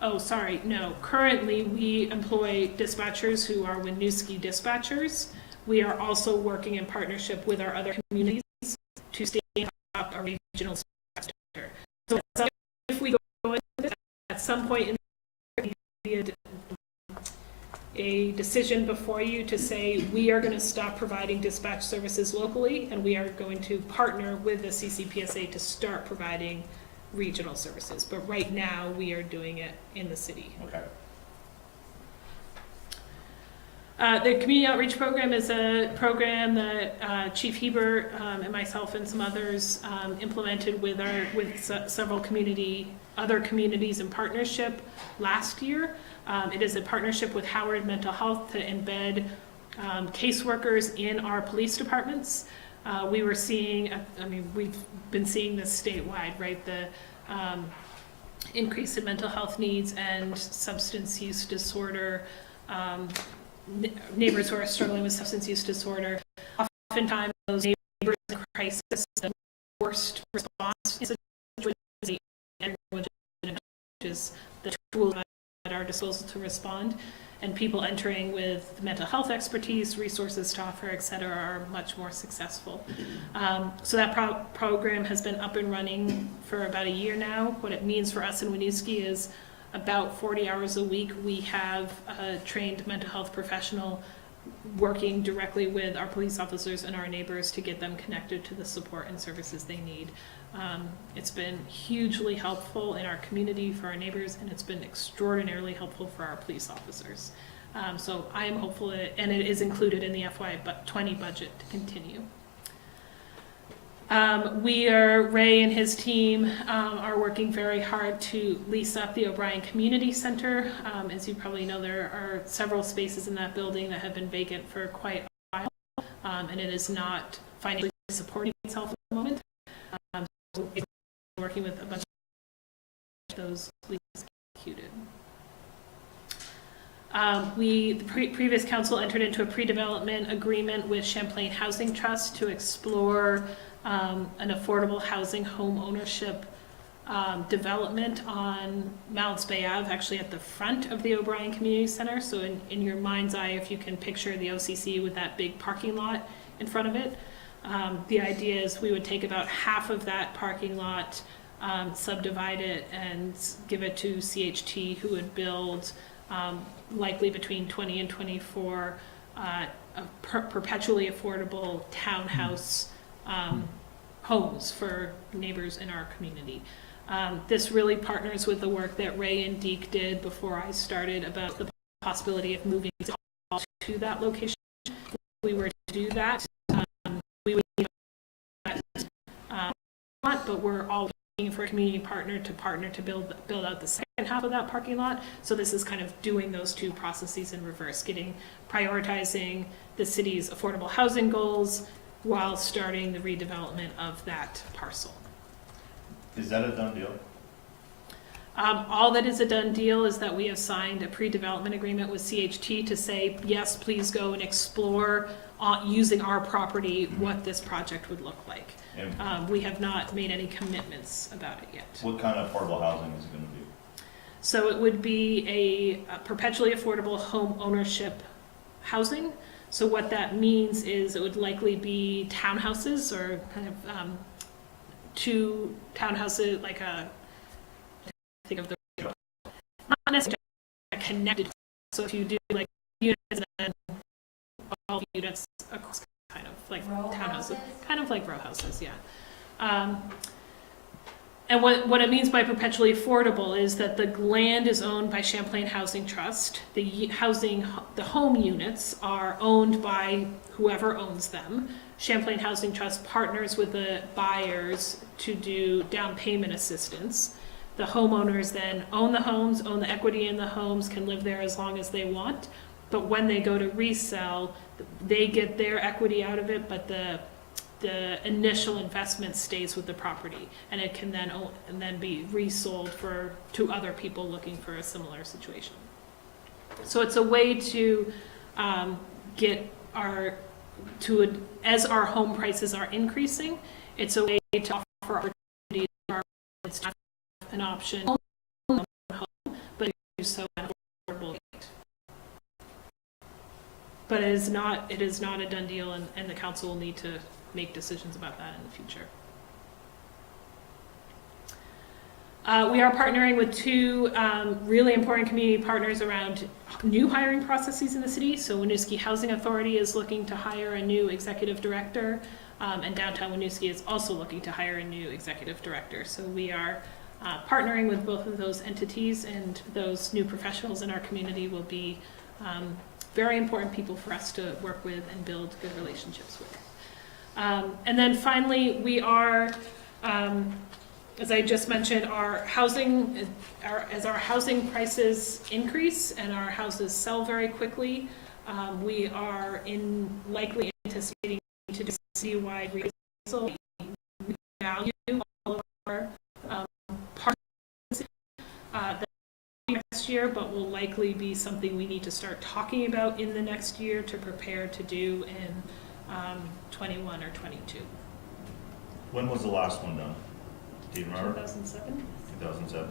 Oh, sorry, no. Currently, we employ dispatchers who are Winooski dispatchers. We are also working in partnership with our other communities to stand up a regional dispatch center. So if we go into this, at some point in the a decision before you to say we are going to stop providing dispatch services locally and we are going to partner with the CCPSA to start providing regional services. But right now we are doing it in the city. Okay. The Community Outreach Program is a program that Chief Hebert and myself and some others implemented with several other communities in partnership last year. It is a partnership with Howard Mental Health to embed caseworkers in our police departments. We were seeing, we've been seeing this statewide, right? The increase in mental health needs and substance use disorder, neighbors who are struggling with substance use disorder. Oftentimes, those neighbors in crisis, the worst response in situations, which is the tools at our disposal to respond. and people entering with mental health expertise, resources to offer, et cetera, are much more successful. So that program has been up and running for about a year now. What it means for us in Winooski is about 40 hours a week, we have a trained mental health professional working directly with our police officers and our neighbors to get them connected to the support and services they need. It's been hugely helpful in our community for our neighbors, and it's been extraordinarily helpful for our police officers. So I am hopeful, and it is included in the FY20 budget to continue. Ray and his team are working very hard to lease up the O'Brien Community Center. As you probably know, there are several spaces in that building that have been vacant for quite a while, and it is not financially supporting itself at the moment. So we're working with a bunch of those leases executed. The previous council entered into a pre-development agreement with Champlain Housing Trust to explore an affordable housing home ownership development on Mounts Bay Ave, actually at the front of the O'Brien Community Center. So in your mind's eye, if you can picture the OCC with that big parking lot in front of it, the idea is we would take about half of that parking lot, subdivide it, and give it to CHT, who would build likely between 20 and 24 perpetually affordable townhouse homes for neighbors in our community. This really partners with the work that Ray and Deke did before I started about the possibility of moving to that location. If we were to do that, we would need that, but we're all looking for a community partner to build out the second half of that parking lot. So this is kind of doing those two processes in reverse, prioritizing the city's affordable housing goals while starting the redevelopment of that parcel. Is that a done deal? All that is a done deal is that we have signed a pre-development agreement with CHT to say, yes, please go and explore using our property what this project would look like. We have not made any commitments about it yet. What kind of affordable housing is it going to be? So it would be a perpetually affordable home ownership housing. So what that means is it would likely be townhouses, or kind of two townhouses, like think of the, not necessarily connected. So if you do like units and then all units across, kind of like row townhouses, houses? Kind of like row houses, yeah. And what it means by perpetually affordable is that the land is owned by Champlain Housing Trust. The home units are owned by whoever owns them. Champlain Housing Trust partners with the buyers to do down payment assistance. The homeowners then own the homes, own the equity in the homes, can live there as long as they want. But when they go to resell, they get their equity out of it, but the initial investment stays with the property, and it can then be resold to other people looking for a similar situation. So it's a way to as our home prices are increasing, it's a way to offer opportunities for our residents to have an option home, but do so at an affordable rate. But it is not a done deal, and the council will need to make decisions about that in the future. We are partnering with two really important community partners around new hiring processes in the city. So Winooski Housing Authority is looking to hire a new executive director, and Downtown Winooski is also looking to hire a new executive director. So we are partnering with both of those entities, and those new professionals in our community will be very important people for us to work with and build good relationships with. And then finally, we are, as I just mentioned, as our housing prices increase and our houses sell very quickly, we are likely anticipating to do citywide reappraisal. We value all of our parts next year, but will likely be something we need to start talking about in the next year to prepare to do in 21 or 22. When was the last one done? Do you remember? 2007. 2007.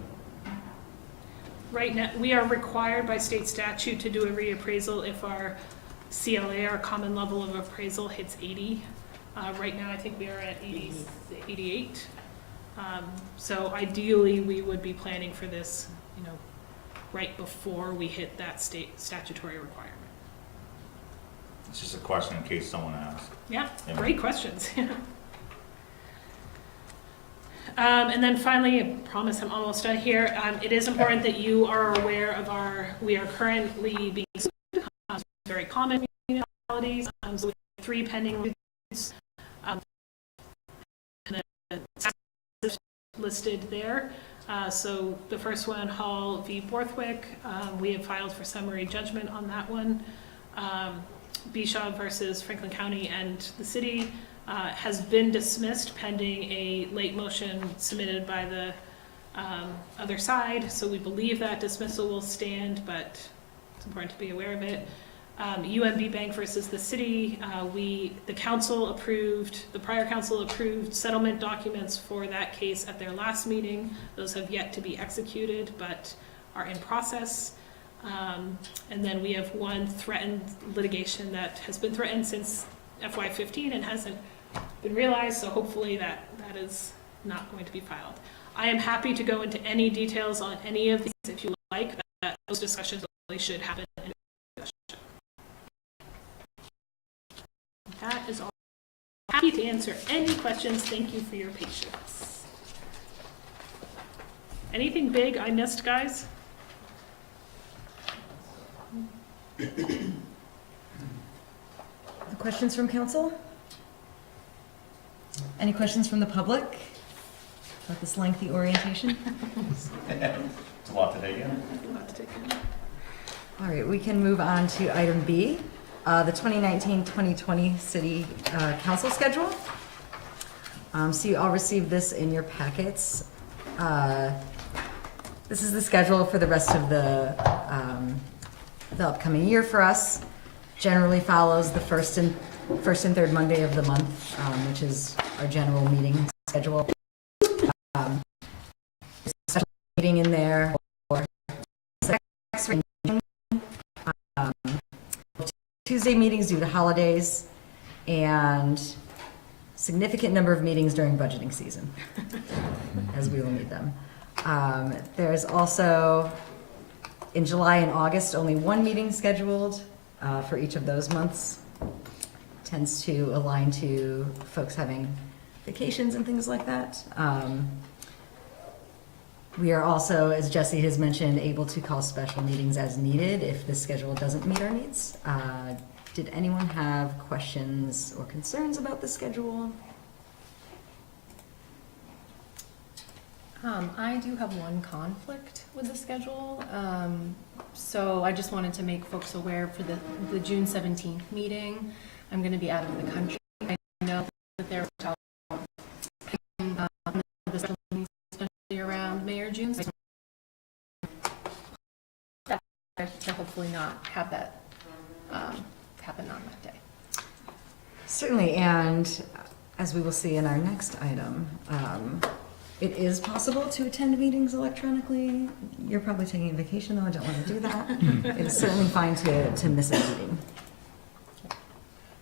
Right now, we are required by state statute to do a reappraisal if our CLA, our common level of appraisal, hits 80. Right now, I think we are at 88. So ideally, we would be planning for this, right before we hit that state statutory requirement. It's just a question in case someone asks. Yeah, great questions. And then finally, I promise I'm almost done here. It is important that you are aware of we are currently being sued, very common municipalities. So we have 3 pending lawsuits, listed there. So the first one, Hall v. Borthwick, we have filed for summary judgment on that one. Bishaw versus Franklin County and the city has been dismissed pending a late motion submitted by the other side. So we believe that dismissal will stand, but it's important to be aware of it. UMB Bank versus the city, the prior council approved settlement documents for that case at their last meeting. Those have yet to be executed, but are in process. And then we have one threatened litigation that has been threatened since FY15 and hasn't been realized, so hopefully that is not going to be filed. I am happy to go into any details on any of these if you like. Those discussions really should happen in a discussion. That is all. Happy to answer any questions. Thank you for your patience. Anything big I missed, guys? Questions from council? Any questions from the public about this lengthy orientation? It's a lot to take in. All right, we can move on to item B, the 2019-2020 City Council schedule. So you all received this in your packets. This is the schedule for the rest of the upcoming year for us. Generally follows the first and third Monday of the month, which is our general meeting schedule. Special meeting in there for Tuesday meetings due to holidays, and significant number of meetings during budgeting season, as we will need them. There's also, in July and August, only one meeting scheduled for each of those months. Tends to align to folks having vacations and things like that. We are also, as Jesse has mentioned, able to call special meetings as needed if the schedule doesn't meet our needs. Did anyone have questions or concerns about the schedule? I do have one conflict with the schedule. So I just wanted to make folks aware for the June 17th meeting, I'm going to be out of the country. I know that there are especially around May or June. So to hopefully not have that happen on that day. Certainly, and as we will see in our next item, it is possible to attend meetings electronically. You're probably taking a vacation, though. I don't want to do that. It's certainly fine to miss a meeting.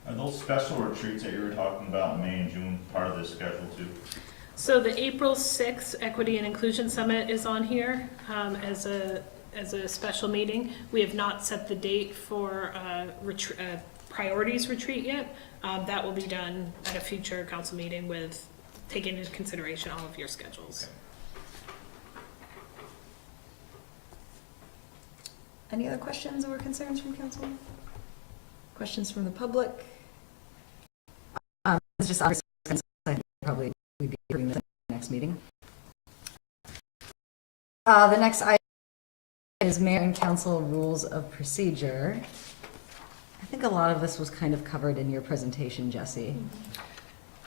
Are those special retreats that you were talking about in May and June part of this schedule too? So the April 6th Equity and Inclusion Summit is on here as a special meeting. We have not set the date for priorities retreat yet. That will be done at a future council meeting with taking into consideration all of your schedules. Any other questions or concerns from council? Questions from the public? It's just obviously, I think probably we'd be doing this in the next meeting. The next item is Mayor and Council Rules of Procedure. I think a lot of this was kind of covered in your presentation, Jesse.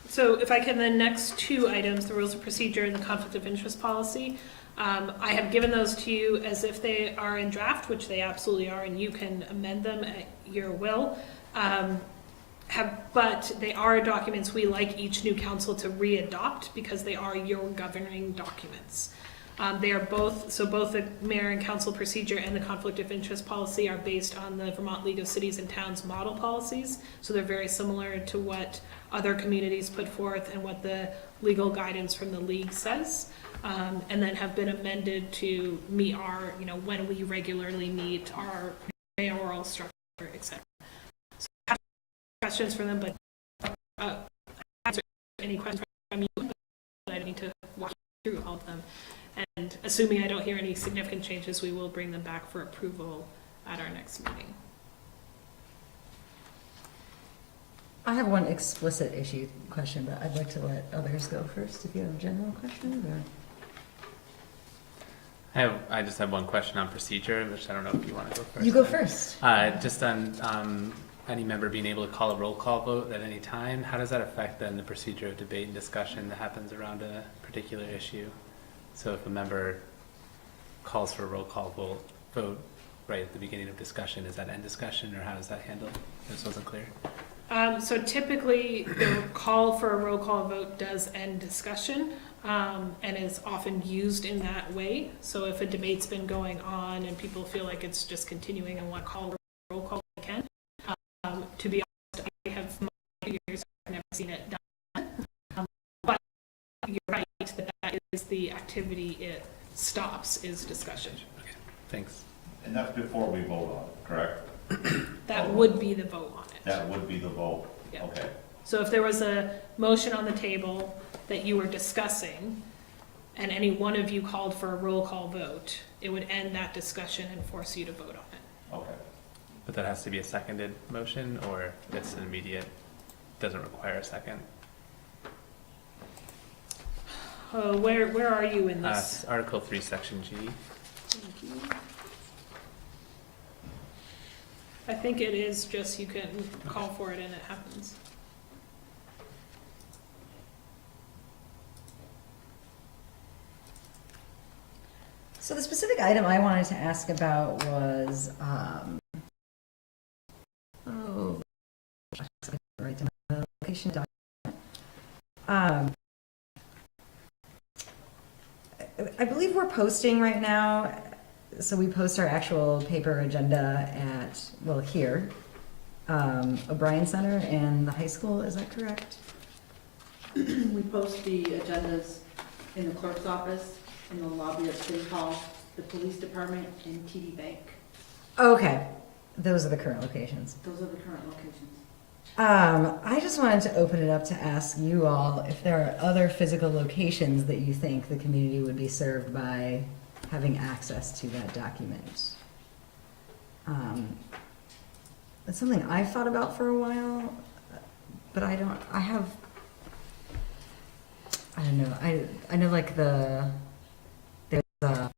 So if I can, the next 2 items, the Rules of Procedure and the Conflict of Interest Policy, I have given those to you as if they are in draft, which they absolutely are, and you can amend them at your will. But they are documents we like each new council to re-adopt because they are your governing documents. They are both the mayor and council procedure and the conflict of interest policy are based on the Vermont League of Cities and Towns model policies. So they're very similar to what other communities put forth and what the legal guidance from the league says. And then have been amended to meet our, when we regularly meet, our mayoral structure, etc. So I have questions for them, but answer any questions from you, but I need to walk through all of them. And assuming I don't hear any significant changes, we will bring them back for approval at our next meeting. I have one explicit issue question, but I'd like to let others go first if you have general questions or. I just have one question on procedure, which I don't know if you want to go first. You go first. Just on any member being able to call a roll call vote at any time, how does that affect then the procedure of debate and discussion that happens around a particular issue? So if a member calls for a roll call vote right at the beginning of discussion, is that end discussion or how does that handle? This wasn't clear. So typically the call for a roll call vote does end discussion. And is often used in that way. So if a debate's been going on and people feel like it's just continuing and want to call a roll call, they can. To be honest, I have my years, I've never seen it done. But you're right that is the activity it stops, is discussion. Okay, thanks. And that's before we vote on it, correct? That would be the vote on it. That would be the vote? Yeah. Okay. So if there was a motion on the table that you were discussing, and any one of you called for a roll call vote, it would end that discussion and force you to vote on it. Okay. But that has to be a seconded motion, or it's an immediate, doesn't require a second? Where are you in this? Article 3, Section G. Thank you. I think it is just you can call for it and it happens. So the specific item I wanted to ask about was, right down the location document. I believe we're posting right now, so we post our actual paper agenda at, well, here, O'Brien Center and the high school, is that correct? We post the agendas in the clerk's office, in the lobby of City Hall, the police department, and TD Bank. Okay, those are the current locations. Those are the current locations. I just wanted to open it up to ask you all if there are other physical locations that you think the community would be served by having access to that document. It's something I've thought about for a while, but I don't know, I know like there's a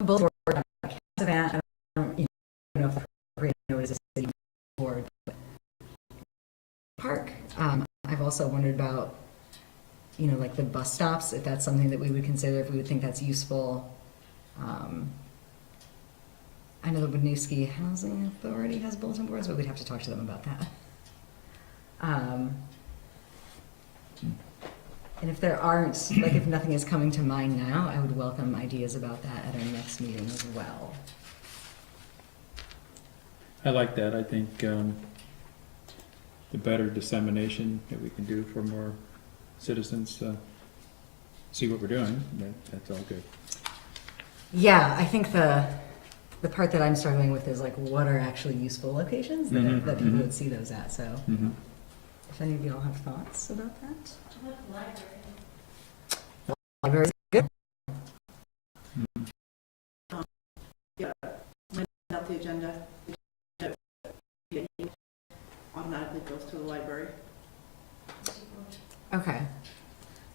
bulletin board about a event, I don't know if the notice is a city board, but park. I've also wondered about, like the bus stops, if that's something that we would consider, if we would think that's useful. I know the Winooski Housing Authority has bulletin boards, but we'd have to talk to them about that. And if there aren't, like if nothing is coming to mind now, I would welcome ideas about that at our next meeting as well. I like that. I think the better dissemination that we can do for more citizens see what we're doing, that's all good. Yeah, I think the part that I'm struggling with is like what are actually useful locations that, that people would see those at. So if any of you all have thoughts about that. Library is good. Out the agenda, automatically goes to the library. Okay.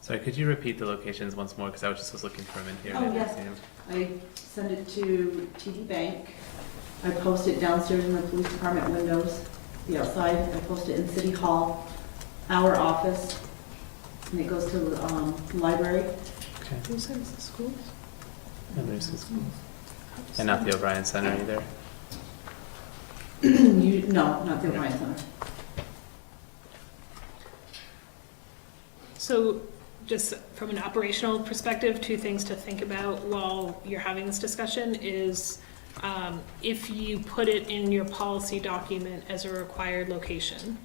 Sorry, could you repeat the locations once more? Because I was looking for them in here. Oh, and I didn't yes. see them. I send it to TD Bank. I post it downstairs in the police department windows, the outside. I post it in City Hall, our office, and it goes to the library. Okay. Who sends the schools? And there's the schools. And not the O'Brien Center either. No, not the O'Brien Center. So just from an operational perspective, 2 things to think about while you're having this discussion is if you put it in your policy document as a required location,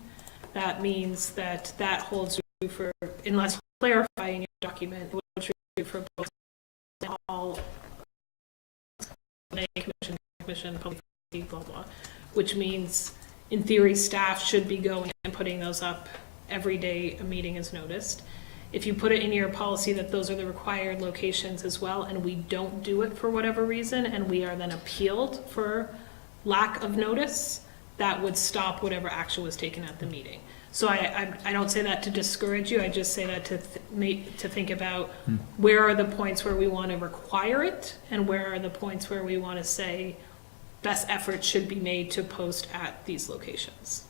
that means that that holds true for, unless clarifying your document, it holds true for both all commission, public safety, blah, blah, which means in theory, staff should be going and putting those up every day a meeting is noticed. If you put it in your policy that those are the required locations as well, and we don't do it for whatever reason, and we are then appealed for lack of notice, that would stop whatever action was taken at the meeting. So I don't say that to discourage you, I just say that to think about where are the points where we want to require it, and where are the points where we want to say best efforts should be made to post at these locations.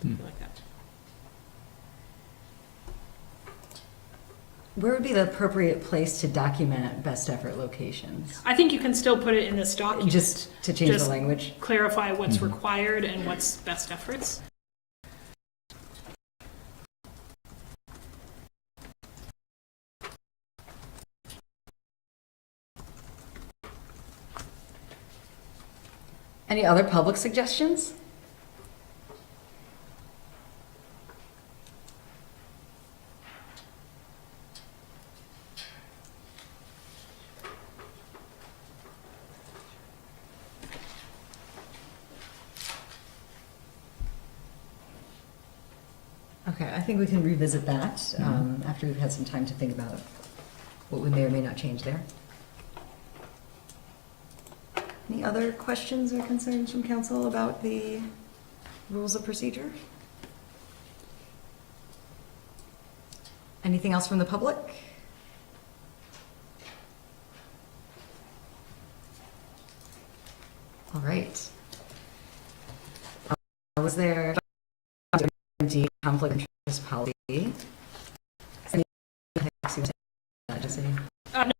Something like that. Where would be the appropriate place to document best effort locations? I think you can still put it in this document. Just to change the Just language? clarify what's required and what's best efforts. Any other public suggestions? Okay, I think we can revisit that after we've had some time to think about what we may or may not change there. Any other questions or concerns from council about the rules of procedure? Anything else from the public? All right. Was there conflict of interest policy?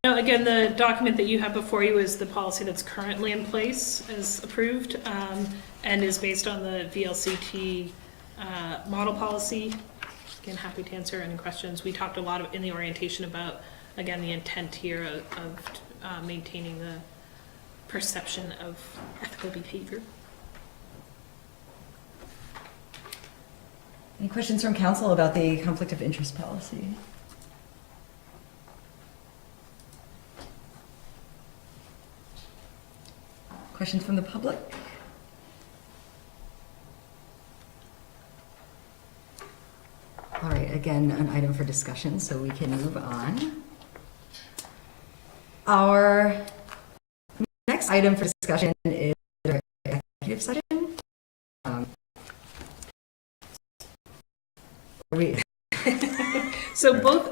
No, again, the document that you have before you is the policy that's currently in place as approved and is based on the VLCT model policy. Again, happy to answer any questions. We talked a lot in the orientation about, again, the intent here of maintaining the perception of ethical behavior. Any questions from council about the conflict of interest policy? Questions from the public? All right, again, an item for discussion, so we can move on. Our next item for discussion is our executive session.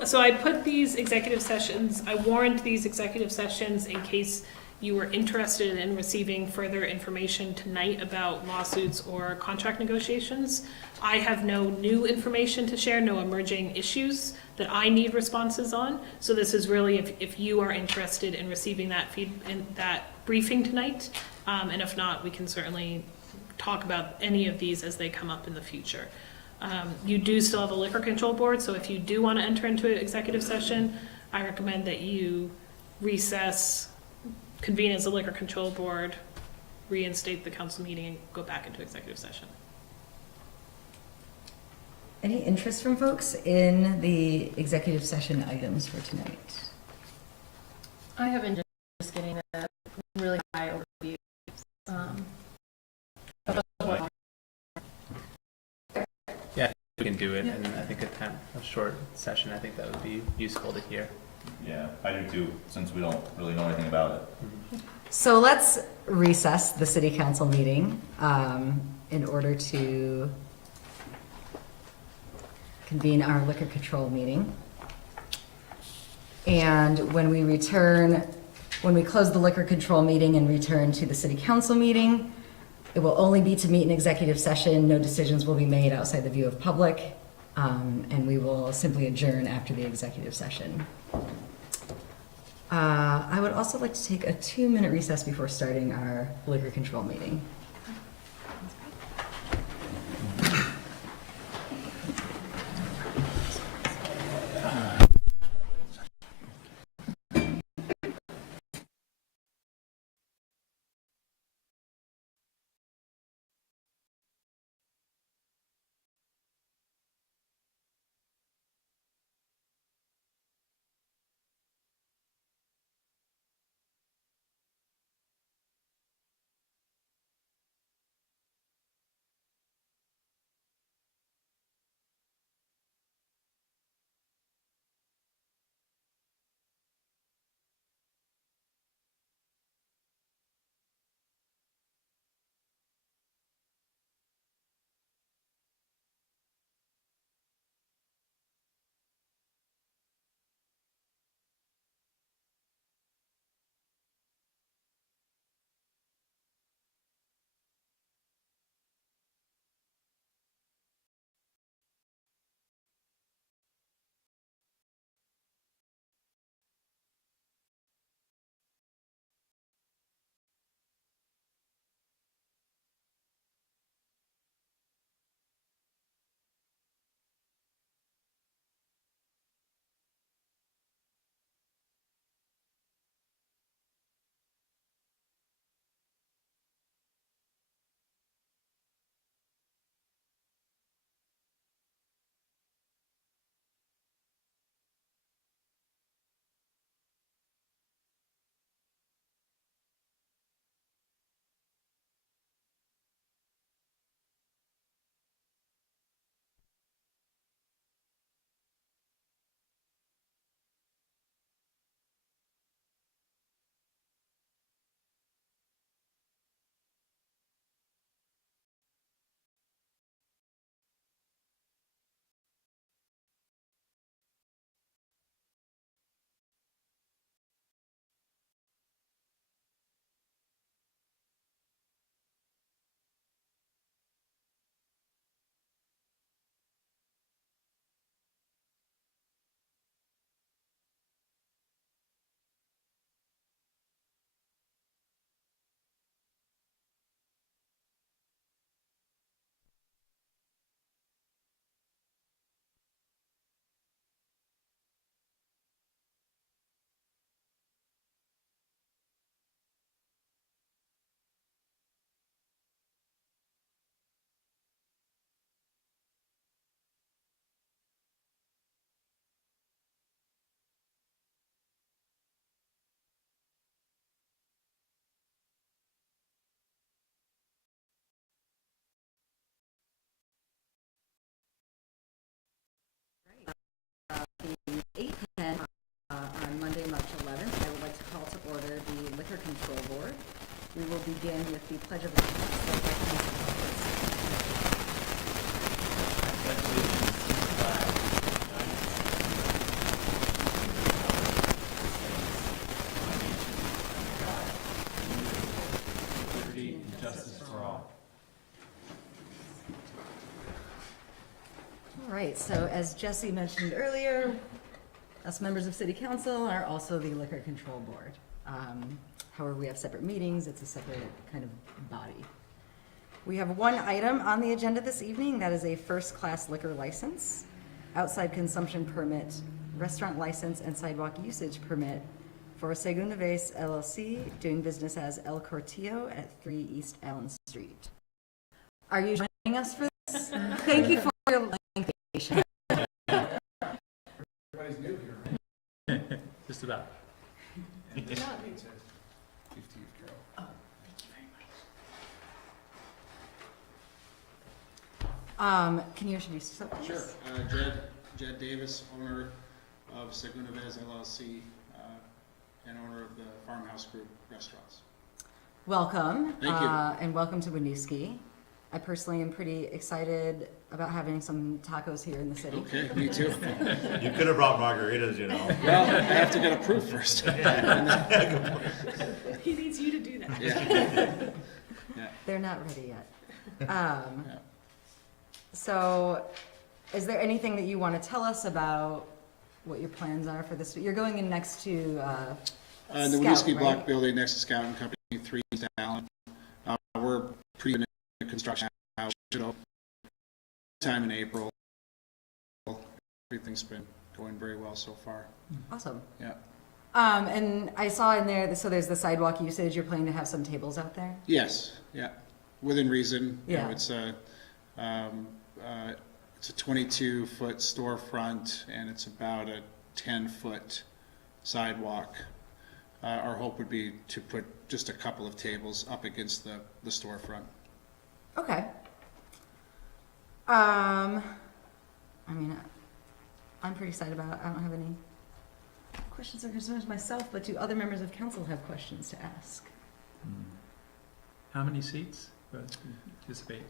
So I put these executive sessions, I warned these executive sessions in case you were interested in receiving further information tonight about lawsuits or contract negotiations. I have no new information to share, no emerging issues that I need responses on. So this is really if you are interested in receiving that that briefing tonight, and if not, we can certainly talk about any of these as they come up in the future. You do still have a liquor control board, so if you do want to enter into an executive session, I recommend that you recess, convene as a liquor control board, reinstate the council meeting, and go back into executive session. Any interest from folks in the executive session items for tonight? I have been just getting a really high overview. Yeah, we can do it, and I think a short session, I think that would be useful to hear. Yeah, I do too, since we don't really know anything about it. So let's recess the city council meeting in order to convene our liquor control meeting. And when we return, when we close the liquor control meeting and return to the city council meeting, it will only be to meet in executive session. No decisions will be made outside the view of public, and we will simply adjourn after the executive session. I would also like to take a 2-minute recess before starting our liquor control meeting. Control Board. We will begin with the Pledge of Allegiance led by Councilor Liberty and justice for all. All right, so as Jesse mentioned earlier, us members of City Council are also the Liquor Control Board. However, we have separate meetings, it's a separate kind of body. We have one item on the agenda this evening, that is a first-class liquor license, outside consumption permit, restaurant license, and sidewalk usage permit for Segunda Vez LLC, doing business as El Cortillo at 3 East Allen Street. Are you joining us for this? Thank you for your lengthy patience. Everybody's new here, right? Just about. Can you introduce yourself, please? Sure. Jed Davis, owner of Segunda Vez LLC, and owner of the Farmhouse Group Restaurants. Welcome. Thank you. And welcome to Winooski. I personally am pretty excited about having some tacos here in the city. Okay, me too. You could have brought margaritas, you know. Well, I have to get approved first. He needs you to do that. Yeah. They're not ready yet. So, is there anything that you want to tell us about what your plans are for this? You're going in next to The Scout, Winooski right? Block Building next to Scout and Company, 3 East Allen. We're pretty in construction now. Should open time in April. Everything's been going very well so far. Awesome. Yeah. And I saw in there, so there's the sidewalk usage. You're planning to have some tables out there? Yes, yeah, within reason. You know, Yeah. It's a 22-foot storefront, and it's about a 10-foot sidewalk. Our hope would be to put just a couple of tables up against the storefront. Okay. I mean, I'm pretty excited about it. I don't have any questions or concerns myself, but do other members of council have questions to ask? How many seats participate?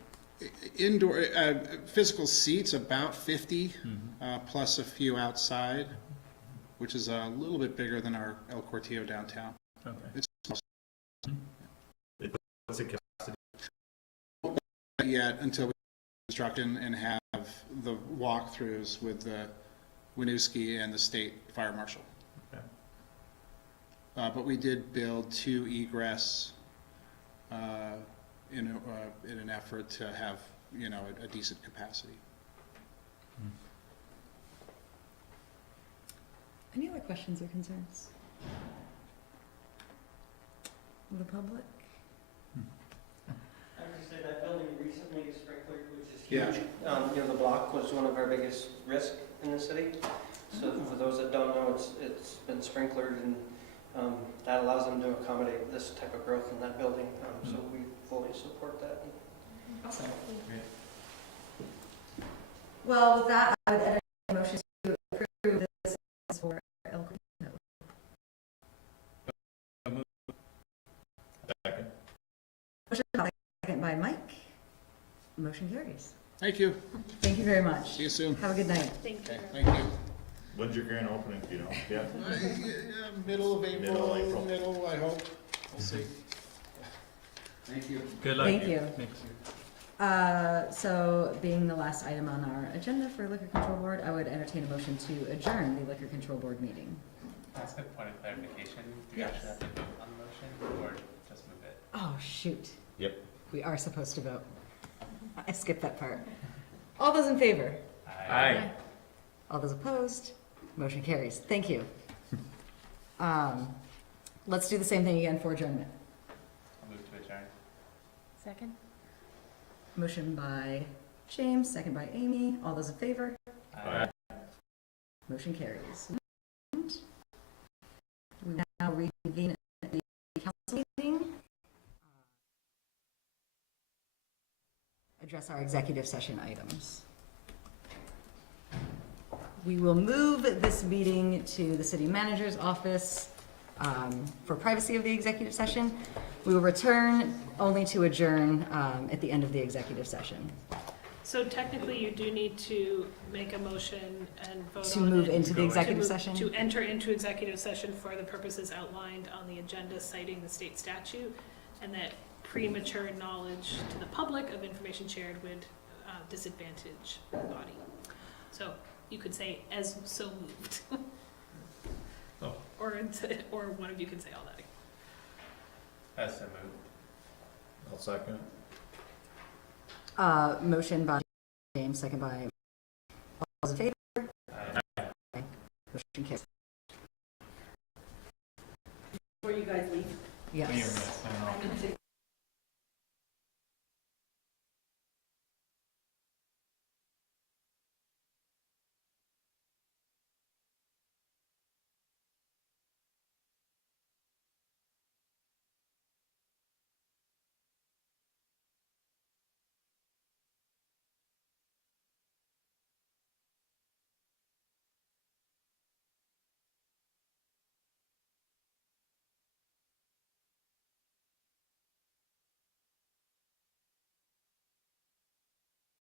Indoor, physical seats, about 50, plus a few outside, which is a little bit bigger than our El Cortillo downtown. Okay. It's What's the capacity? not yet until we construct and have the walkthroughs with the Winooski and the state fire marshal. Okay. But we did build 2 egress in an effort to have, you know, a decent capacity. Any other questions or concerns? From the public? I have to say that building recently sprinklered, which is Yeah. huge. You know, the block was one of our biggest risks in the city. So for those that don't know, it's been sprinklered, and that allows them to accommodate this type of growth in that building. So we fully support that. Awesome. Well, with that, I would entertain a motion to approve this for El Cortillo. Second. Motion by second by Mike. Motion carries. Thank you. Thank you very much. See you soon. Have a good night. Thank you. Okay, thank you. When's your grand opening, you know? Yeah. Middle of April, Middle of April. middle, I hope. We'll see. Thank you. Good luck. Thank you. Thanks. So being the last item on our agenda for Liquor Control Board, I would entertain a motion to adjourn the Liquor Control Board meeting. That's a point of clarification. Do you Yes. actually have to vote on the motion or just move it? Oh, shoot. Yep. We are supposed to vote. I skipped that part. All those in favor? Aye. All those opposed? Motion carries. Thank you. Let's do the same thing again for adjournment. I'll move to adjourn. Second? Motion by James, second by Amy. All those in favor? Aye. Motion carries. We will now reconvene at the council meeting. Address our executive session items. We will move this meeting to the city manager's office for privacy of the executive session. We will return only to adjourn at the end of the executive session. So technically, you do need to make a motion and vote To on move it. into the executive To session? To enter into executive session for the purposes outlined on the agenda citing the state statute, and that premature knowledge to the public of information shared would disadvantage the body. So you could say, as so moved. Oh. Or one of you can say all that. As so moved. I'll second. Motion by James, second by all those in favor? Aye. Motion carries. Before you guys leave, Yes. I'm gonna take